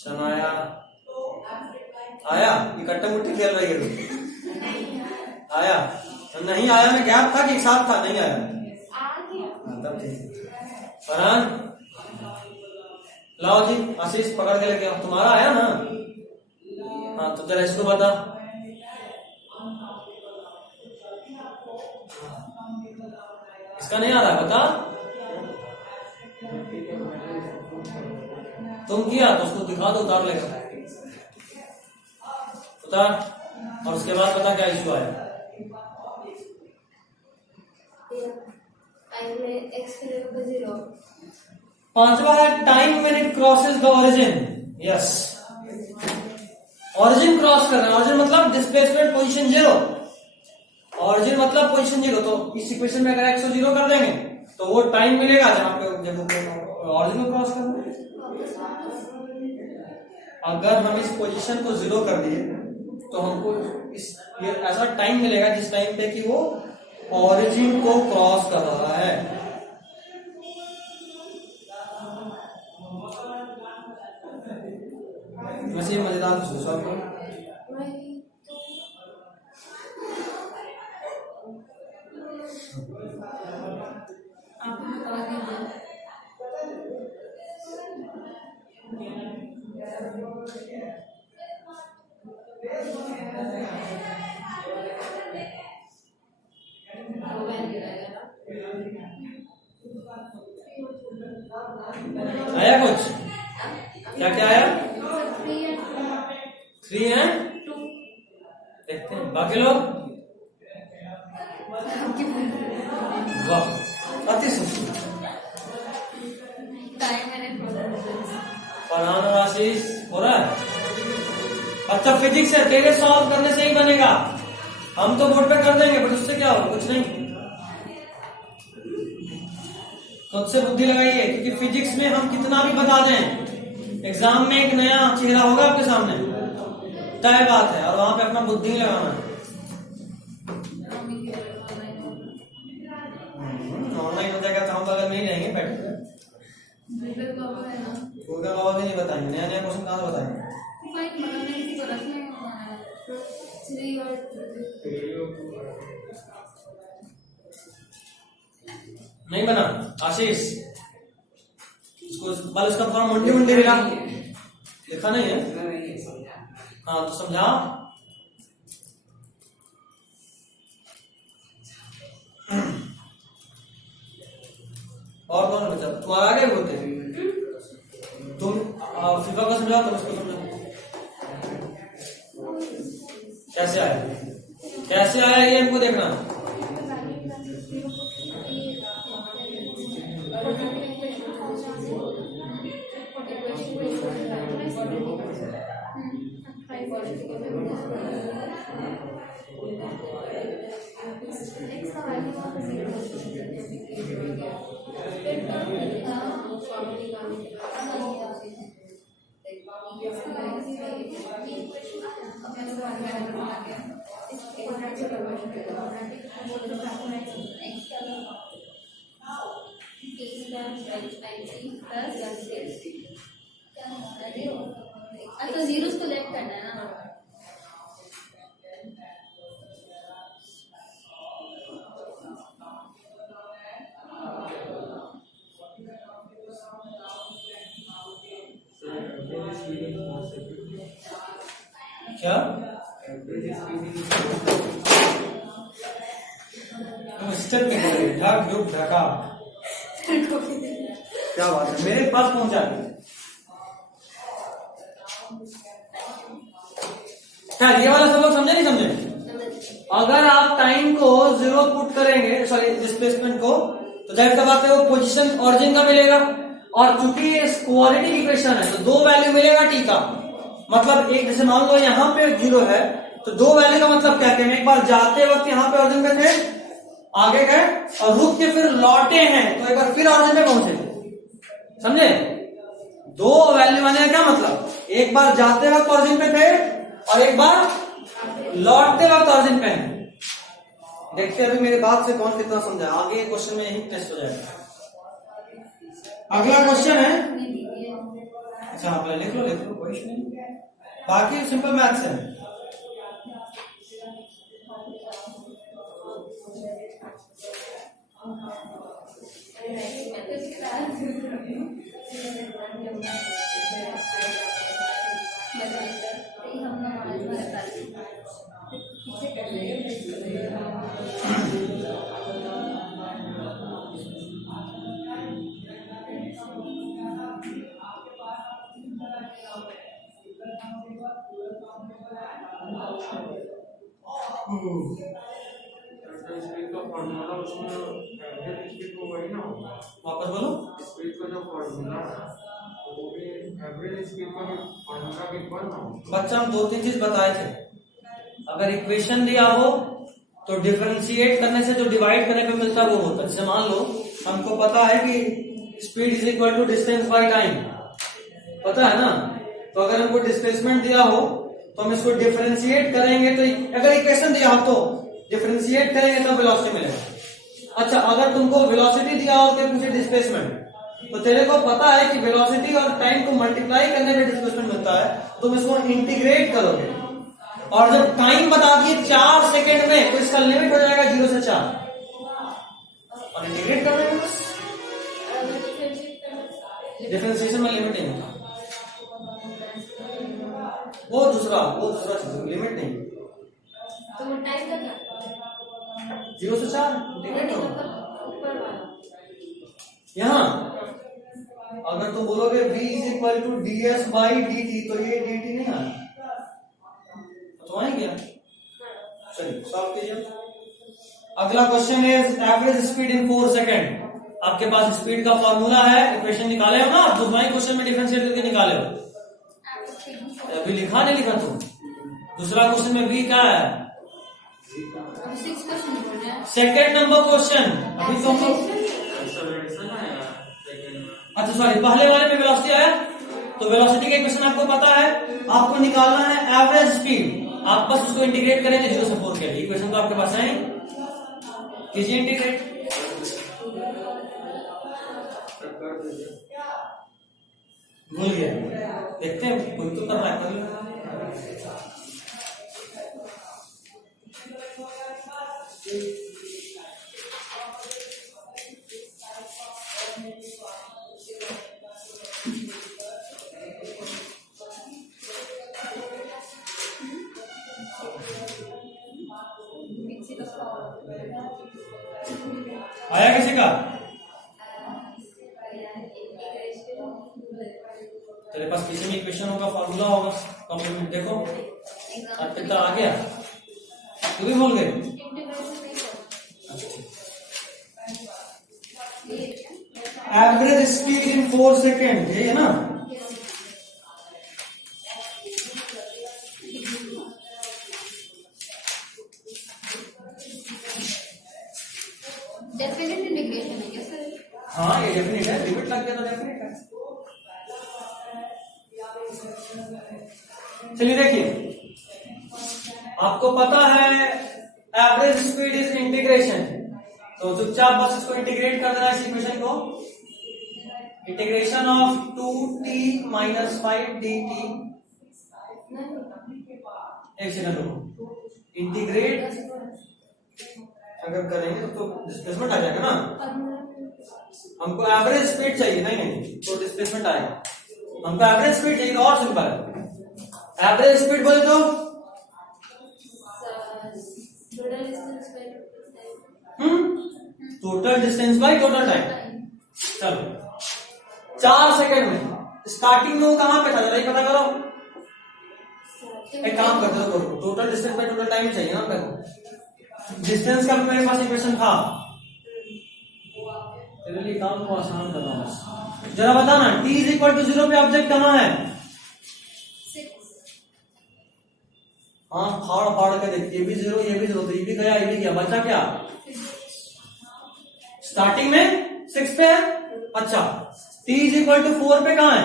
शनाया आया? इकट्ठा मुट्ठी खेल रही है तुम? आया नहीं आया? में गैप था कि एक साथ था? नहीं आया। तब ठीक। फरहान लाओ जी, आशीष पकड़ के लेके आओ। तुम्हारा आया ना? हाँ तो जरा इसको बता। इसका नहीं आ रहा, बता। तुम किया तो उसको दिखा दो, उतार लेगा, उतार। और उसके बाद बता क्या इशू आया। पांचवा है time when it crosses the origin. Yes, origin cross कर रहा है। ओरिजिन मतलब डिस्प्लेसमेंट पोजीशन 0, ओरिजिन मतलब पोजीशन 0। तो इस इक्वेशन में अगर x को 0 कर देंगे तो वो टाइम मिलेगा जहां पे जब ओरिजिन को क्रॉस करना है। अगर हम इस पोजीशन को 0 कर दिए तो हमको ये ऐसा टाइम मिलेगा जिस टाइम पे कि वो ओरिजिन को क्रॉस कर रहा है। वैसे मजेदार महसूस आपको? आप बता दीजिए। आया कुछ? क्या क्या आया? 3 है। देखते हैं बाकी लोग। वाह अति सुंदर। फरहान और आशीष हो रहा है। अच्छा फिजिक्स है, तेरे सॉल्व करने से ही बनेगा। हम तो बोर्ड पे कर देंगे बट उससे क्या होगा? कुछ नहीं। खुद से बुद्धि लगाइए, क्योंकि फिजिक्स में हम कितना भी बता दें, एग्जाम में एक नया चेहरा होगा आपके सामने, तय बात है। और वहां पे अपना बुद्धि लगाना है। ऑनलाइन हो जाएगा तो हम बगल में ही रहेंगे बैठे। गूगल बाबा भी नहीं बताएंगे, नया नया क्वेश्चन कहाँ से बताएंगे? नहीं बना आशीष? उसको बल उसका फॉर्म मुंडी मुंडी लिखा नहीं है? हाँ तो समझा। और कौन बचा? तुम्हारा आगे बोलते तुम फीफा को समझाओ, तुम उसको समझाओ। कैसे आया? कैसे आया ये हमको देखना। अच्छा जीरोस को लेफ्ट करना है ना। क्या स्टेप ढक ढुक ढका, क्या बात है, मेरे पास पहुंचा दिया। क्या ये वाला सब लोग समझे नहीं समझे? अगर आप टाइम को 0 पुट करेंगे, सॉरी डिस्प्लेसमेंट को, तो जाहिर सी बात है वो पोजीशन ऑरिजिन का मिलेगा, और चूंकि ये क्वालिटी इक्वेशन है तो 2 वैल्यू मिलेगा टी का। मतलब एक जैसे मान लो यहाँ पे 0 है तो 2 वैल्यू का मतलब क्या है, एक बार जाते वक्त यहाँ पे ऑरिजिन पे थे, आगे गए और रुक के फिर लौटे हैं तो एक बार फिर ऑरिजिन पे पहुंचे। समझे? 2 वैल्यू आने का क्या मतलब, एक बार जाते वक्त ऑरिजिन पे थे और एक बार लौटते वक्त ऑरिजिन पे हैं। देखते हैं अभी मेरे बात से कौन कितना समझा, आगे क्वेश्चन में यही टेस्ट हो जाएगा। अगला क्वेश्चन है, अच्छा आप लिख लो कोई इशू नहीं, बाकी सिंपल मैथ्स है। वापस बोलो, स्पीड का जो फॉर्मूला वो भी एवरेज स्पीड का फॉर्मूला भी बच्चा हम 2-3 चीज बताए थे। अगर इक्वेशन दिया हो तो डिफरेंशिएट करने से जो डिवाइड करने पे मिलता है वो होता है। जैसे मान लो हमको पता है कि speed is equal to distance by time, पता है ना, तो अगर हमको डिस्प्लेसमेंट दिया हो तो हम इसको डिफरेंशिएट करेंगे, तो अगर इक्वेशन दिया हो तो डिफरेंशिएट करेंगे तब वेलोसिटी मिलेगा। अच्छा अगर तुमको वेलोसिटी दिया हो तो पूछे डिस्प्लेसमेंट, तो तेरे को पता है कि वेलोसिटी और टाइम को मल्टीप्लाई करने में डिस्प्लेसमेंट मिलता है, तुम इसको इंटीग्रेट करोगे और जब टाइम बता दिए 4 सेकेंड में तो इसका लिमिट हो जाएगा 0 से 4 और इंटीग्रेट कर देंगे बस। डिफरेंशिएशन में लिमिट नहीं होता, वो दूसरा चीज, लिमिट नहीं। तो टाइम का क्या 0 से 4 लिमिट हो। ऊपर वाला यहाँ अगर तुम बोलोगे v is equal to ds by dt तो ये dt नहीं आया तो आएंगे। चलिए सॉल्व कीजिए। अगला क्वेश्चन है एवरेज स्पीड इन 4 सेकेंड। आपके पास स्पीड का फॉर्मूला है, इक्वेशन निकाले हो ना, दूसरा क्वेश्चन में डिफरेंशिएट करके निकाले हो, अभी लिखा नहीं लिखा तुम। दूसरा क्वेश्चन में v क्या है, सेकेंड नंबर क्वेश्चन। अभी तो अच्छा सॉरी पहले वाले में वेलोसिटी आया, तो वेलोसिटी का इक्वेशन आपको पता है, आपको निकालना है एवरेज स्पीड। आप बस उसको इंटीग्रेट करेंगे 0 से 4 के लिए। इक्वेशन तो आपके पास है, कीजिए इंटीग्रेट। भूल गया, देखते हैं कोई तो कर रहा है। आया किसी का? तेरे पास किसी में इक्वेशन होगा, फॉर्मूला होगा, कॉम्प्लीमेंट देखो अब कितना आ गया। तो भी भूल गए। इंटीग्रेशन नहीं करना। एवरेज स्पीड इन 4 सेकेंड, ये है ना। डेफिनेट इंटीग्रेशन है क्या सर? हाँ ये डेफिनेट है, लिमिट लग गया तो डेफिनेट है। चलिए देखिए, आपको पता है एवरेज स्पीड इज इंटीग्रेशन, तो चुपचाप बस इसको इंटीग्रेट कर देना इस इक्वेशन को। Integration of 2t minus 5 dt, एक सेकंड रुको, इंटीग्रेट अगर करेंगे तो डिस्प्लेसमेंट आ जाएगा ना। हमको एवरेज स्पीड चाहिए, नहीं तो डिस्प्लेसमेंट आएगा। हमको एवरेज स्पीड चाहिए, और सिंपल है। एवरेज स्पीड बोले तो total distance by total time. चलो 4 सेकंड में स्टार्टिंग में वो कहां पे था जरा पता करो। एक काम करते हो, total distance by total time चाहिए ना मेरे को। डिस्टेंस का मेरे पास इक्वेशन था, तेरे लिए काम को आसान करना बस। जरा बताना t इज इक्वल टू 0 पे ऑब्जेक्ट कहां है? हाँ फाड़ फाड़ के देख, ये भी 0 ये भी 0, तो ये भी गया ये भी गया, बचा क्या? स्टार्टिंग में 6 पे है। अच्छा t इज इक्वल टू 4 पे कहां है?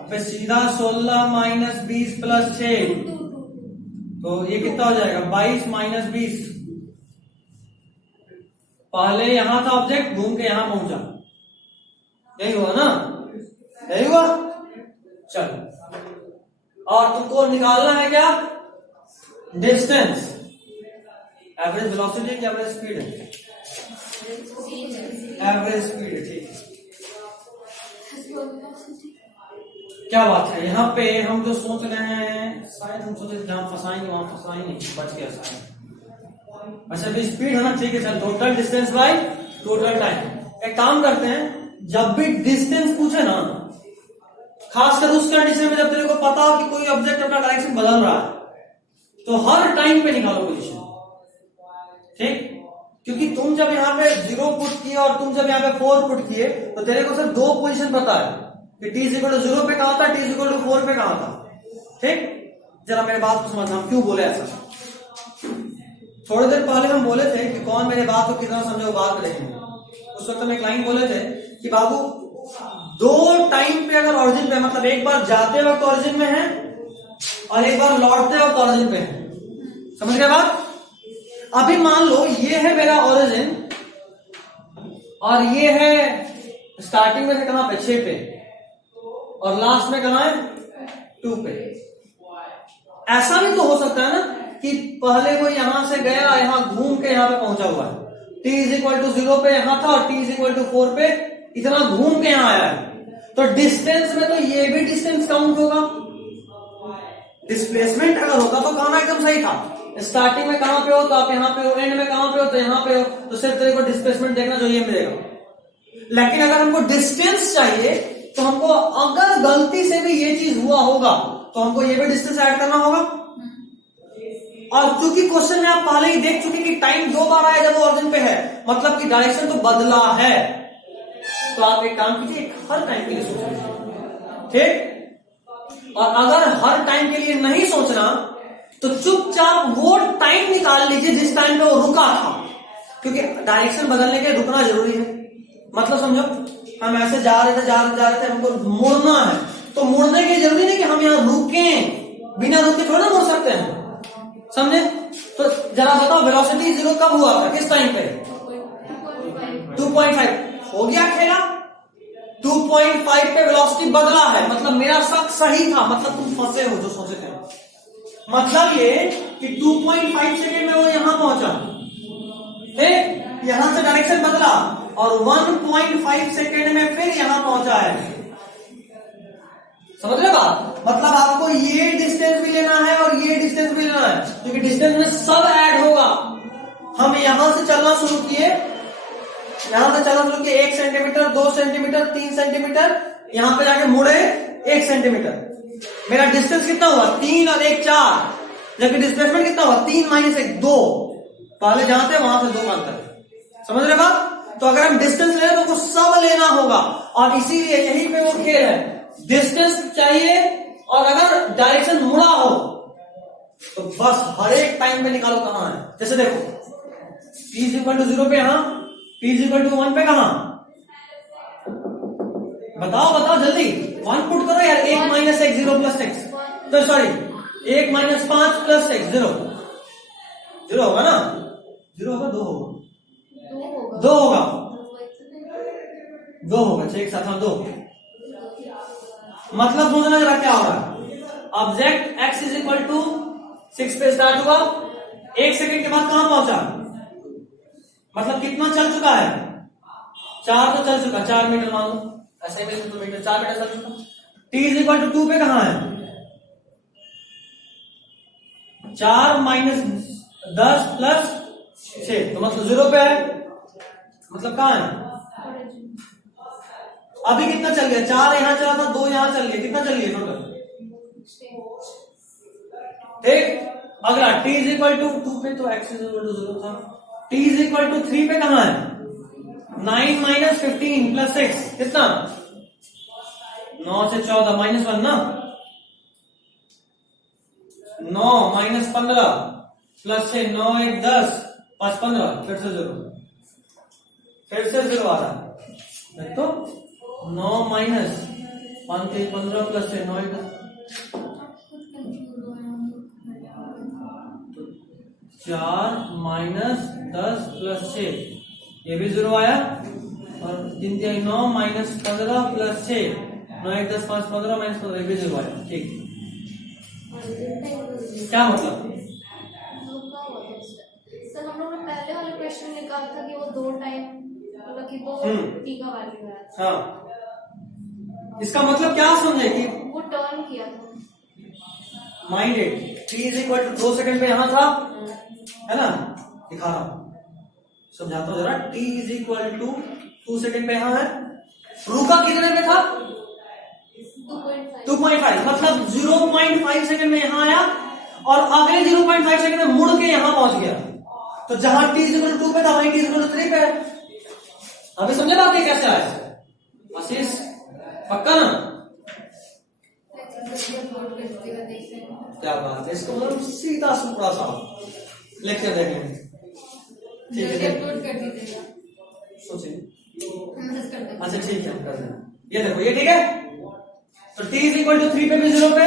अबे सीधा 16 माइनस 20 प्लस 6, तो ये कितना हो जाएगा? 22 माइनस 20। पहले यहां था ऑब्जेक्ट, घूम के यहां पहुंचा, यही हुआ ना? यही हुआ। चलो और तुमको निकालना है क्या? डिस्टेंस। एवरेज वेलोसिटी की एवरेज स्पीड है? एवरेज स्पीड है, ठीक है। क्या बात है, यहाँ पे हम जो सोच रहे हैं, शायद हम सोचे जहां फंसाएंगे वहां फंसाएंगे, बच गया शायद। अच्छा भी स्पीड है ना, ठीक है। चल total distance by total time. एक काम करते हैं, जब भी डिस्टेंस पूछे ना, खासकर उस कंडीशन में जब तेरे को पता हो कि कोई ऑब्जेक्ट अपना डायरेक्शन बदल रहा है, तो हर टाइम पे निकालो पोजीशन, ठीक। क्योंकि तुम जब यहाँ पे 0 पुट किए और तुम जब यहाँ पे 4 पुट किए, तो तेरे को सिर्फ 2 पोजीशन पता है कि t इक्वल टू 0 पे कहा था, t इक्वल टू 4 पे कहा था, ठीक। जरा मेरे बात को समझना, हम क्यों बोले ऐसा। थोड़ी देर पहले हम बोले थे कि कौन मेरे बात को कितना समझे, वो बात करेंगे। उस वक्त हम एक लाइन बोले थे कि बाबू 2 टाइम पे अगर ऑरिजिन पे, मतलब एक बार जाते वक्त ऑरिजिन में है और एक बार लौटते वक्त ऑरिजिन पे है, समझ गए बात। अभी मान लो ये है मेरा ऑरिजिन और ये है स्टार्टिंग में से कहां पे? 6 पे, और लास्ट में कहां है? 2 पे। ऐसा भी तो हो सकता है ना कि पहले वो यहां से गया, यहां घूम के यहां पे पहुंचा हुआ है, t इज इक्वल टू 0 पे यहां था और t इज इक्वल टू 4 पे इतना घूम के यहां आया है, तो डिस्टेंस में तो ये भी डिस्टेंस काउंट होगा। डिस्प्लेसमेंट अगर होता तो कहना एकदम सही था, स्टार्टिंग में कहां पे हो तो आप यहां पे हो, एंड में कहां पे हो तो यहां पे हो, तो सिर्फ तेरे को डिस्प्लेसमेंट देखना जो ये मिलेगा। लेकिन अगर हमको डिस्टेंस चाहिए तो हमको अगर गलती से भी ये चीज हुआ होगा तो हमको ये भी डिस्टेंस ऐड करना होगा। और क्योंकि क्वेश्चन में आप पहले ही देख चुके कि टाइम 2 बार आया जब वो ऑरिजिन पे है, मतलब कि डायरेक्शन तो बदला है। तो आप एक काम कीजिए, हर टाइम के लिए सोच लीजिए, ठीक। और अगर हर टाइम के लिए नहीं सोचना तो चुपचाप वो टाइम निकाल लीजिए जिस टाइम पे वो रुका था, क्योंकि डायरेक्शन बदलने के रुकना जरूरी है। मतलब समझो, हम ऐसे जा रहे थे हमको मुड़ना है, तो मुड़ने की जरूरी नहीं कि हम यहाँ रुकें, बिना रुके थोड़ा ना मुड़ सकते हैं, समझे। तो जरा बताओ वेलोसिटी 0 कब हुआ था, किस टाइम पे? 2.5 हो गया खेला। 2.5 पे वेलोसिटी बदला है, मतलब मेरा शक सही था, मतलब तुम फंसे हो जो सोचे थे। मतलब ये कि 2.5 सेकेंड में वो यहां पहुंचा, ठीक, यहां से डायरेक्शन बदला और 1.5 सेकेंड में फिर यहां पहुंचा है। समझ रहे बात? मतलब आपको ये डिस्टेंस भी लेना है और ये डिस्टेंस भी लेना है, क्योंकि डिस्टेंस में सब ऐड होगा। हम यहां से चलना शुरू किए, 1 सेंटीमीटर, 2 सेंटीमीटर, 3 सेंटीमीटर, यहां पे जाके मुड़े 1 सेंटीमीटर, मेरा डिस्टेंस कितना हुआ 3 और 1 4, जबकि डिस्प्लेसमेंट कितना हुआ 3 माइनस 1 2। पहले जहां थे वहां से 2 का अंतर है, समझ रहे बात? तो अगर हम डिस्टेंस ले तो वो सब लेना होगा, और इसीलिए यहीं पे वो खेल है, डिस्टेंस चाहिए और अगर डायरेक्शन मुड़ा हो तो बस हर एक टाइम पे निकालो कहां है। जैसे देखो p इज इक्वल टू 0 पे यहां, p इज इक्वल टू 1 पे कहां, बताओ जल्दी, 1 पुट करो यार। 1 माइनस 1 0 प्लस 6, तो सॉरी 1 माइनस 5 प्लस 6 0 0 होगा ना, 0 होगा 2 होगा 2 होगा 2 होगा 6 एक साथ, हाँ 2। मतलब समझना जरा क्या हो रहा है। Object x is equal to 6 पे स्टार्ट हुआ, 1 सेकंड के बाद कहां पहुंचा, मतलब कितना चल चुका है, 4 तो चल चुका, 4 मीटर मान लो, ऐसे में तो मीटर 4 मीटर चल चुका। t इज इक्वल टू 2 पे कहां है, 4 माइनस 10 प्लस 6, तो मतलब 0 पे है, मतलब कहां है, अभी कितना चल गया, 4 यहां चला था, 2 यहां चल गया, कितना चल गया टोटल, ठीक। अगला t इज इक्वल टू 2 पे तो x इज इक्वल टू 0 था, t इज इक्वल टू 3 पे कहां है, 9 माइनस 15 प्लस 6 कितना, 9 से 14 माइनस 1 ना, 9 माइनस 15 प्लस से 9 1 10 5 15, फिर से 0 आ रहा है, तो 9 माइनस 5 3 15 प्लस से 9 1 10, 4 माइनस 10 प्लस 6, ये भी 0 आया, और 9 माइनस 15 प्लस 6 9 1 10 5 15 माइनस 15, ये भी 0 आया, ठीक। क्या मतलब, सर हम लोग ने पहले वाले क्वेश्चन में कहा था कि वो 2 टाइम मतलब कि 2 t का वैल्यू है, हाँ, इसका मतलब क्या समझे कि वो टर्न किया था, minded t is equal to 2 second पे यहां था, है ना, दिखा रहा हूं, समझाता हूं जरा। t is equal to 2 second पे यहां है, रुका कितने पे था, 2.5, मतलब 0.5 सेकंड में यहां आया और अगले 0.5 सेकंड में मुड़ के यहां पहुंच गया, तो जहां t इज इक्वल टू 2 पे था वहीं t इज इक्वल टू 3 पे है। अभी समझे बात ये कैसे आया, आशीष पक्का ना, क्या बात है, इसको मतलब सीधा सुपड़ा सा लेक्चर देख लेंगे, ठीक है, सोचिए, अच्छा ठीक है, कर देना, ये देखो ये ठीक है, तो t इज इक्वल टू 3 पे भी 0 पे,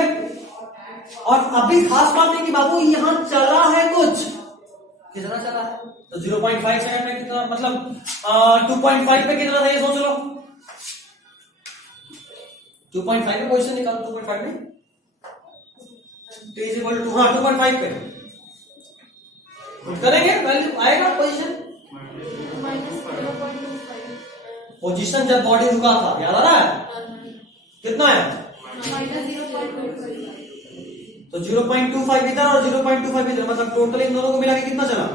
और अभी खास बात है कि बाबू यहां चला है कुछ, कितना चला है, तो 0.5 सेकंड में कितना, मतलब 2.5 पे कितना था ये सोच लो, 2.5 पे पोजीशन निकालो, 2.5 में t इज इक्वल टू 2.5 पे करेंगे, वैल्यू आएगा पोजीशन, पोजीशन जब बॉडी रुका था, याद आ रहा है, कितना है, तो 0.25 इधर और 0.25 इधर, मतलब टोटल इन दोनों को मिला के कितना चला,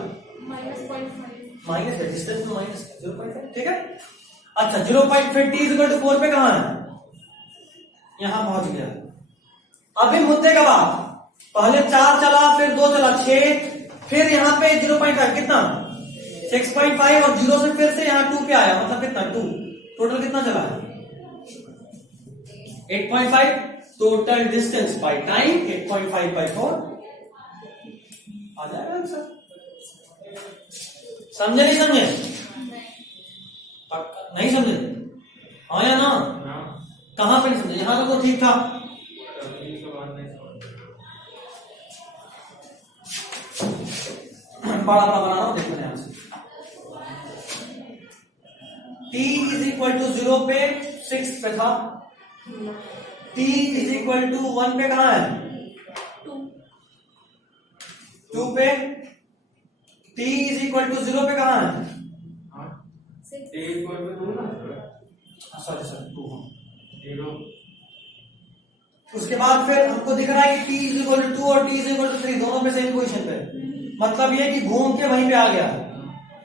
माइनस है, डिस्टेंस में माइनस 0.5, ठीक है। अच्छा 0.5 t इज इक्वल टू 4 पे कहां है, यहां पहुंच गया। अभी मुद्दे का बात, पहले 4 चला, फिर 2 चला 6, फिर यहां पे 0.5 कितना 6.5, और 0 से फिर से यहां 2 पे आया, मतलब कितना 2, टोटल कितना चला है 8.5, total distance by time 8.5 by 4 आ जाएगा आंसर, समझे नहीं समझे, नहीं समझे, हाँ या ना, कहां पे नहीं समझे, यहां तक तो ठीक था, बड़ा बना रहा हूं, देखो ध्यान से, t इज इक्वल टू 0 पे 6 पे था, t इज इक्वल टू 1 पे कहां है, 2 पे, t इज इक्वल टू 0 पे कहां है, सॉरी 2, उसके बाद फिर हमको दिख रहा है कि t इज इक्वल टू 2 और t इज इक्वल टू 3 दोनों पे सेम पोजीशन पे, मतलब ये कि घूम के वहीं पे आ गया,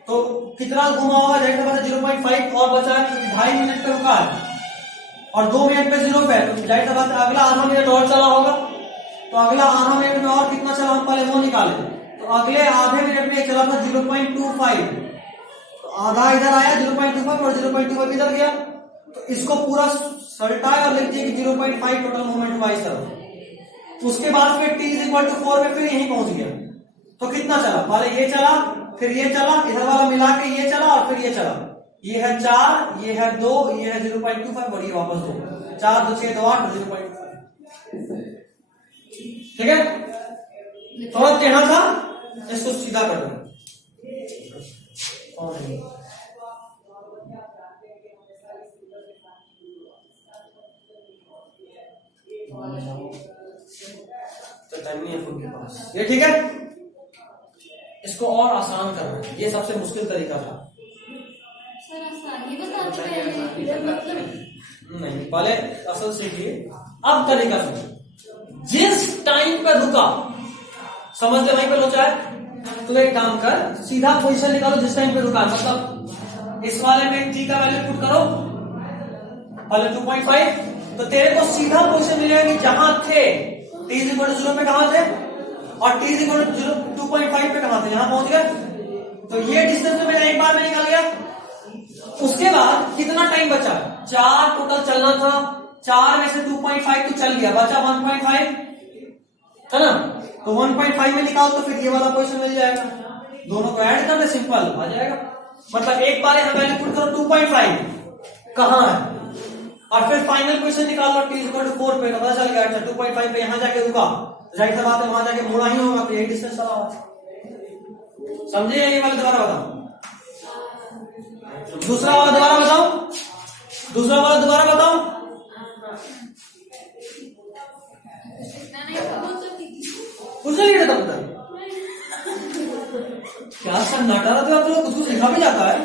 तो कितना घुमा होगा, जैसे बात 0.5 और बचा है, क्योंकि 2.5 मिनट पे रुका है, और 2 मिनट पे 0 पे, तो जाहिर सी बात है अगला आधा मिनट और चला होगा, तो अगला आधा मिनट में और कितना चला हम पहले वो निकाले। तो अगले आधे मिनट में चला था 0.25, तो आधा इधर आया 0.25 और 0.25 इधर गया, तो इसको पूरा सल्टाए और लिख दिया कि 0.5 टोटल मूवमेंट हुआ इस तरफ। उसके बाद फिर t इज इक्वल टू 4 पे फिर यहीं पहुंच गया, तो कितना चला, पहले ये चला फिर ये चला, इधर वाला मिला के ये चला और फिर ये चला, ये है 4, ये है 2, ये है 0.25 और ये वापस 2, 4 2 6 2 8 0.5। ठीक है, थोड़ा कहना था, इसको सीधा कर दो। तो टाइम नहीं है आपके पास, ये ठीक है। इसको और आसान करना है, ये सबसे मुश्किल तरीका था। सर आसान ये बताते पहले मतलब नहीं, पहले असल सीखिए, अब तरीका समझो। जिस टाइम पे रुका समझ ले, वहीं पे लोचा है, तो एक काम कर, सीधा पोजीशन निकालो जिस टाइम पे रुका, मतलब इस वाले में t का वैल्यू पुट करो पहले 2.5, तो तेरे को सीधा पोजीशन मिलेगा कि जहां थे t इज इक्वल टू 0 पे कहां थे और t इज इक्वल टू 2.5 पे कहां थे, यहां पहुंच गए। तो ये डिस्टेंस में मेरा एक बार में निकल गया। उसके बाद कितना टाइम बचा, 4 टोटल चलना था, 4 में से 2.5 तो चल गया, बचा 1.5 है ना, तो 1.5 में निकाल तो फिर ये वाला पोजीशन मिल जाएगा, दोनों को ऐड कर दे, सिंपल आ जाएगा। मतलब एक बार यहां वैल्यू पुट करो 2.5 कहां है, और फिर फाइनल पोजीशन निकाल लो t इक्वल टू 4 पे, तो पता चल गया अच्छा 2.5 पे यहां जाके रुका, जाहिर सी बात है वहां जाके मुड़ा ही होगा, तो यही डिस्टेंस चला होगा। समझे, ये वाला दोबारा बताओ, दूसरा वाला दोबारा बताओ, दूसरा वाला दोबारा बताओ। कुछ नहीं लिखा था, क्या सन्नाटा रहा था, आप लोग कुछ लिखा भी जाता है।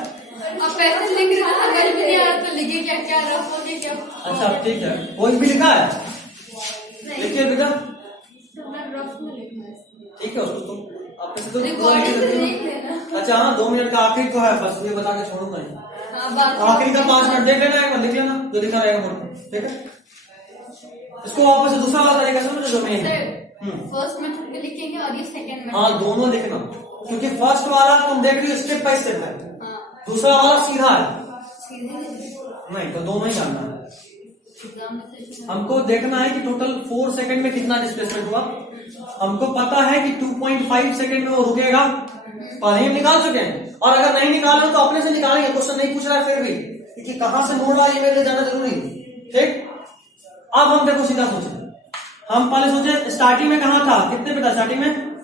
अब पैसे लिख रहा था, गल भी नहीं आ रहा तो लिखे क्या क्या रफ हो गया क्या। अच्छा ठीक है, कोई भी लिखा है, लिखिए बेटा, रफ में लिखा है, ठीक है, उसको तुम आप तो रिकॉर्डिंग से देख लेना। अच्छा हाँ, 2 मिनट का आखिरी तो है, बस ये बता के छोड़ूंगा नहीं, हाँ, बात आखिरी का 5 मिनट देख लेना, एक बार लिख लेना जो लिखा रहेगा बोर्ड पे, ठीक है। इसको वापस से दूसरा वाला तरीका समझो जो मेन है। फर्स्ट में लिखेंगे और ये सेकंड में। हाँ, दोनों लिखना, क्योंकि फर्स्ट वाला तुम देख रही हो स्टेप बाय स्टेप है, दूसरा वाला सीधा है, नहीं तो दोनों ही जानना है। हमको देखना है कि टोटल 4 सेकंड में कितना डिस्प्लेसमेंट हुआ, हमको पता है कि 2.5 सेकंड में वो रुकेगा, पहले हम निकाल चुके हैं, और अगर नहीं निकाल रहे तो अपने से निकालेंगे, क्वेश्चन नहीं पूछ रहा है फिर भी कि कहां से मोड़ रहा है ये मेरे लिए जानना जरूरी, ठीक। अब हम देखो सीधा सोचे, हम पहले सोचे स्टार्टिंग में कहां था, कितने पे था स्टार्टिंग में,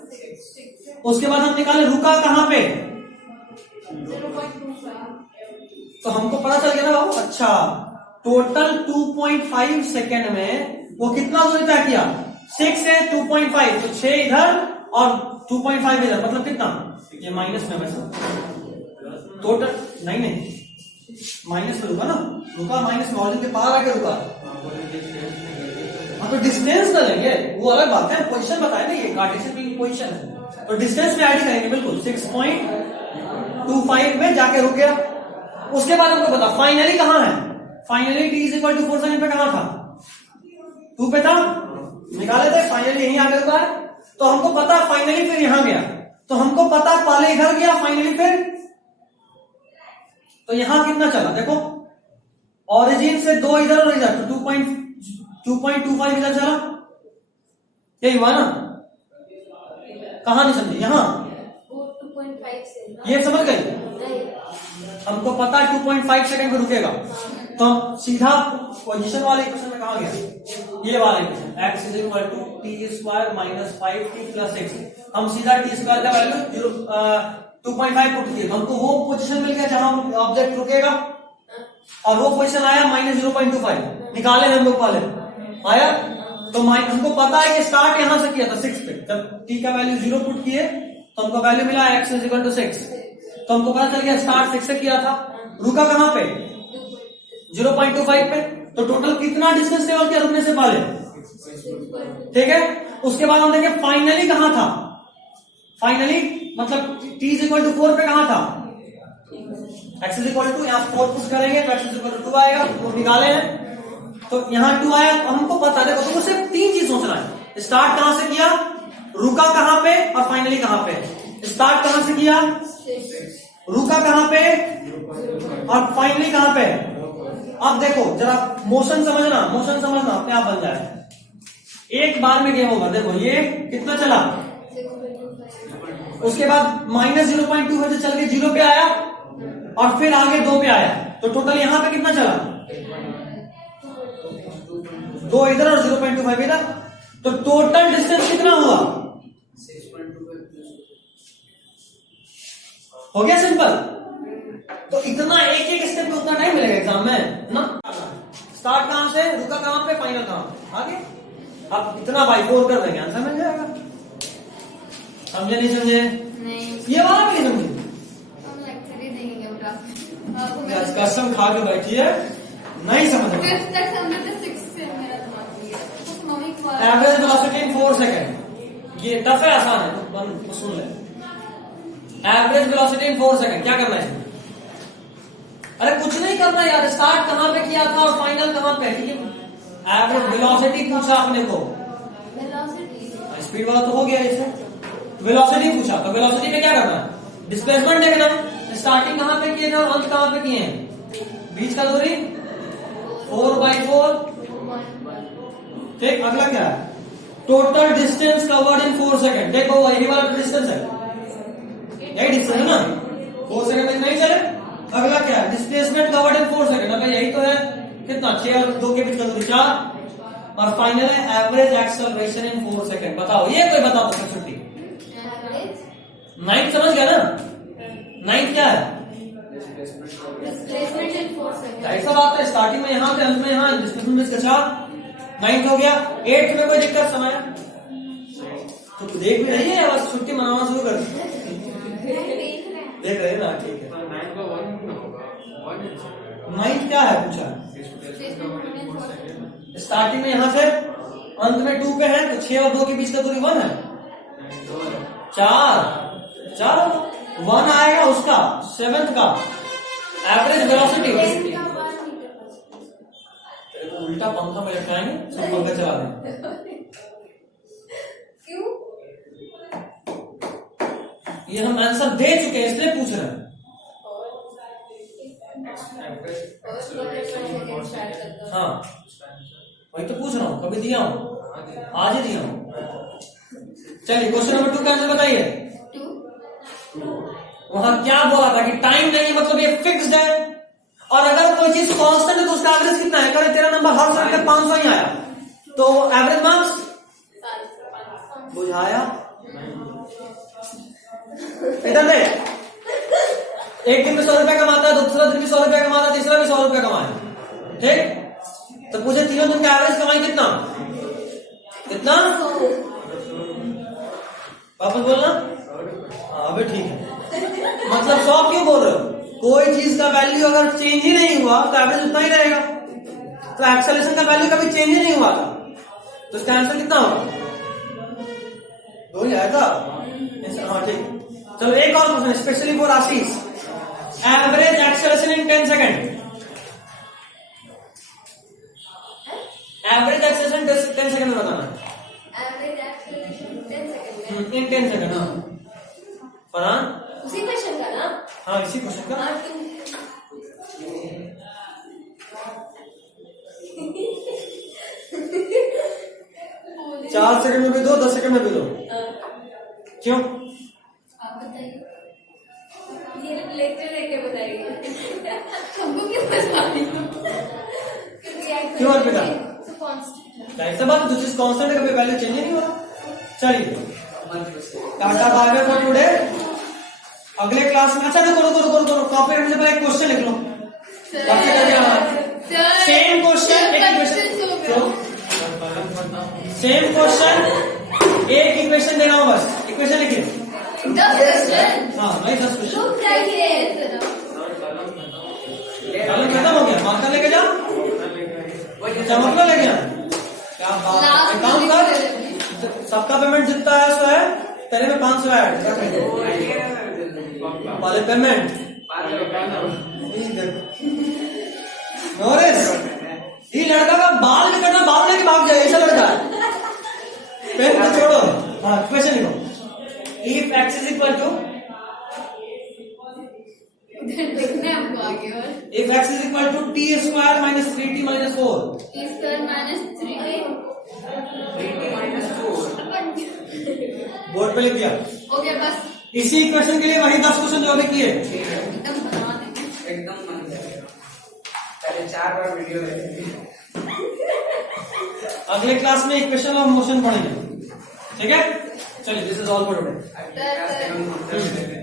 उसके बाद हम निकाले रुका कहां पे, 0.25। तो हमको पता चल गया ना बाबू, अच्छा टोटल 2.5 सेकेंड में वो कितना दूरी तय किया, 6 से 2.5, तो 6 इधर और 2.5 इधर, मतलब कितना, ये माइनस में वैसे टोटल नहीं माइनस में रुका ना, रुका माइनस में, ऑरिजिन के पार आके रुका, हाँ तो डिस्टेंस ना लेंगे, वो अलग बात है, पोजीशन बताए ना, ये कार्टेशियन पोजीशन है, तो डिस्टेंस में ऐड करेंगे बिल्कुल, 6.25 में जाके रुक गया। उसके बाद हमको पता फाइनली कहां है, finally t is equal to 4 second पे कहां था, 2 पे था, निकाले थे, फाइनली यहीं आगे रुका है, तो हमको पता फाइनली फिर यहां गया, तो हमको पता पहले इधर गया फाइनली फिर, तो यहां कितना चला देखो, ओरिजिन से 2 इधर और इधर, तो 2.25 इधर चला, यही हुआ ना, कहां नहीं समझी, यहां 2.5 से ये समझ गए, हमको पता है 2.5 सेकंड पे रुकेगा, तो हम सीधा पोजीशन वाले इक्वेशन में कहां गया, ये वाला equation, x is equal to t square minus 5t plus x, हम सीधा t स्क्वायर का वैल्यू 2.5 पुट किए, तो हमको वो पोजीशन मिल गया जहां ऑब्जेक्ट रुकेगा, और वो पोजीशन आया -0.25, निकाले हम लोग पहले आया, तो हमको पता है कि स्टार्ट यहां से किया था 6 पे, जब t का वैल्यू 0 पुट किए तो हमको वैल्यू मिला x इज इक्वल टू 6, तो हमको पता चल गया स्टार्ट 6 से किया था, रुका कहां पे 0.25 पे, तो टोटल कितना डिस्टेंस कवर किया रुकने से पहले, ठीक है। उसके बाद हम देखें फाइनली कहां था, फाइनली मतलब t इज इक्वल टू 4 पे कहां था, x इज इक्वल टू, यहां 4 पुश करेंगे तो x इज इक्वल टू 2 आएगा, वो निकाले हैं, तो यहाँ 2 आया, तो हमको पता है, देखो तुमको सिर्फ 3 चीज सोचना है। स्टार्ट कहां से किया, रुका कहां पे, और फाइनली कहां पे। स्टार्ट कहां से किया, रुका कहां पे, और फाइनली कहां पे। अब देखो जरा मोशन समझना, मोशन समझना, अपने आप बन जाए। एक बार में गेम ओवर। देखो ये कितना चला, उसके बाद -0.2 से चल के 0 पे आया, और फिर आगे 2 पे आया, तो टोटल यहां पे कितना चला, 2 इधर और 0.25 इधर, तो टोटल डिस्टेंस कितना हुआ, हो गया सिंपल। तो इतना एक एक स्टेप में उतना टाइम मिलेगा एग्जाम में ना। स्टार्ट कहां से, रुका कहां पे, फाइनल कहां पे, आगे। अब इतना बाई 4 कर देंगे, आंसर मिल जाएगा। समझे नहीं समझे? नहीं, ये वाला भी नहीं समझे, हम लेक्चर ही देंगे उठा। कसम खा के बैठी है, नहीं समझ। 5th तक समझे थे, 6th से मेरा दिमाग नहीं है। तो मम्मी को एवरेज वेलोसिटी इन 4 सेकंड, ये टफ है आसान है, तो सुन ले। एवरेज वेलोसिटी इन 4 सेकंड, क्या करना है इसमें? अरे कुछ नहीं करना यार, स्टार्ट कहां पे किया था और फाइनल कहां पे। एवरेज वेलोसिटी पूछा आपने को, वेलोसिटी स्पीड वाला तो हो गया इससे। वेलोसिटी पूछा, तो वेलोसिटी में क्या करना है, डिस्प्लेसमेंट देखना है। स्टार्टिंग कहां पे किए थे और अंत कहां पे किए हैं, बीच का दूरी 4/4। ठीक, अगला क्या है, total distance covered in 4 second. देखो यही वाला डिस्टेंस है, यही डिस्टेंस है ना, 4 सेकंड में नहीं चले। अगला क्या है, डिस्प्लेसमेंट कवर्ड इन 4 सेकंड। अब यही तो है, कितना, 6 और 2 के बीच का दूरी 4, और फाइनल है एवरेज एक्सेलरेशन इन 4 सेकंड। बताओ, ये कोई बता दो छुट्टी। 9 समझ गया ना, 9 क्या है, डिस्प्लेसमेंट इन 4 सेकंड। ऐसा बात है, स्टार्टिंग में यहाँ पे, अंत में यहाँ, डिस्प्लेसमेंट में इसका 4, 9 हो गया। 8th में कोई दिक्कत समय, तो देख भी रही है, बस छुट्टी मनाना शुरू कर देख रहे हैं ना, ठीक है। 9 क्या है पूछा, स्टार्टिंग में यहाँ से अंत में 2 पे है, तो 6 और 2 के बीच का दूरी 1 है, 4 1 आएगा उसका 7th का एवरेज वेलोसिटी। उल्टा पंखा में लटकाएंगे, सब पंखा चला देंगे। क्यों? ये हम आंसर दे चुके हैं, इसलिए पूछ रहे हैं। हाँ वही तो पूछ रहा हूँ, कभी दिया हूँ, आज ही दिया हूँ। चलिए क्वेश्चन नंबर 2 का आंसर बताइए। वहां क्या बोला था कि टाइम नहीं, मतलब ये फिक्स्ड है, और अगर कोई चीज कांस्टेंट है तो उसका एवरेज कितना है। अगर तेरा नंबर हर साल में 500 ही आया तो एवरेज मार्क्स बुझाया। इधर दे, एक दिन में 100 रुपया कमाता है, दूसरा दिन भी 100 रुपया कमाता है, तीसरा भी 100 रुपया कमाया, ठीक। तो पूछे तीनों दिन का एवरेज कमाई कितना, कितना, वापस बोलना। अबे ठीक है, मतलब 100 क्यों बोल रहे हो, कोई चीज का वैल्यू अगर चेंज ही नहीं हुआ तो एवरेज उतना ही रहेगा। तो एक्सेलरेशन का वैल्यू कभी चेंज ही नहीं हुआ था, तो इसका आंसर कितना होगा, 2 ही आया था। हाँ ठीक, चलो एक और question specially for Ashish. Average acceleration in 10 second, average acceleration 10 second में बताना है। एवरेज एक्सेलरेशन 10 सेकंड में, इन 10 सेकंड। हाँ फरहान, उसी क्वेश्चन का ना। हाँ इसी क्वेश्चन का। 4 सेकंड में भी दो, 10 सेकंड में भी दो, क्यों? आप बताइए, ये लेक्चर लेके बताइए हमको क्यों बता रही हो? क्यों अर्पिता? कांस्टेंट बात, जो चीज कांस्टेंट है कभी वैल्यू चेंज नहीं हुआ। चलिए tata bye bye for today, अगले क्लास में। अच्छा रुको रुको रुको रुको, कॉपी में से पहले एक क्वेश्चन लिख लो, सेम क्वेश्चन, सेम क्वेश्चन, एक इक्वेशन देना हो, बस इक्वेशन लिखिए। 10 क्वेश्चन, हाँ भाई 10 क्वेश्चन। तो चाहिए कलम खत्म हो गया, मार्कर लेके जाओ, चमकला लेके जाओ। क्या बात है, काम कर, सबका पेमेंट जितना है सो है, तेरे में 500 ऐड वाले पेमेंट। नोरिस, ये लड़का का छोड़ो, हाँ क्वेश्चन लिखो. If x is equal to, लिखना है हमको आगे और if x is equal to t square minus 3t minus 4. t square minus 3t 3t minus 4. Board पे लिख दिया. हो गया बस इसी इक्वेशन के लिए वही 10 क्वेश्चन जो अभी किए. एकदम बना देंगे. एकदम बन जाएगा. पहले 4 बार वीडियो देखेंगे. अगले क्लास में इक्वेशन ऑफ मोशन पढ़ेंगे. ठीक है, चलिए, this is all for today. तर-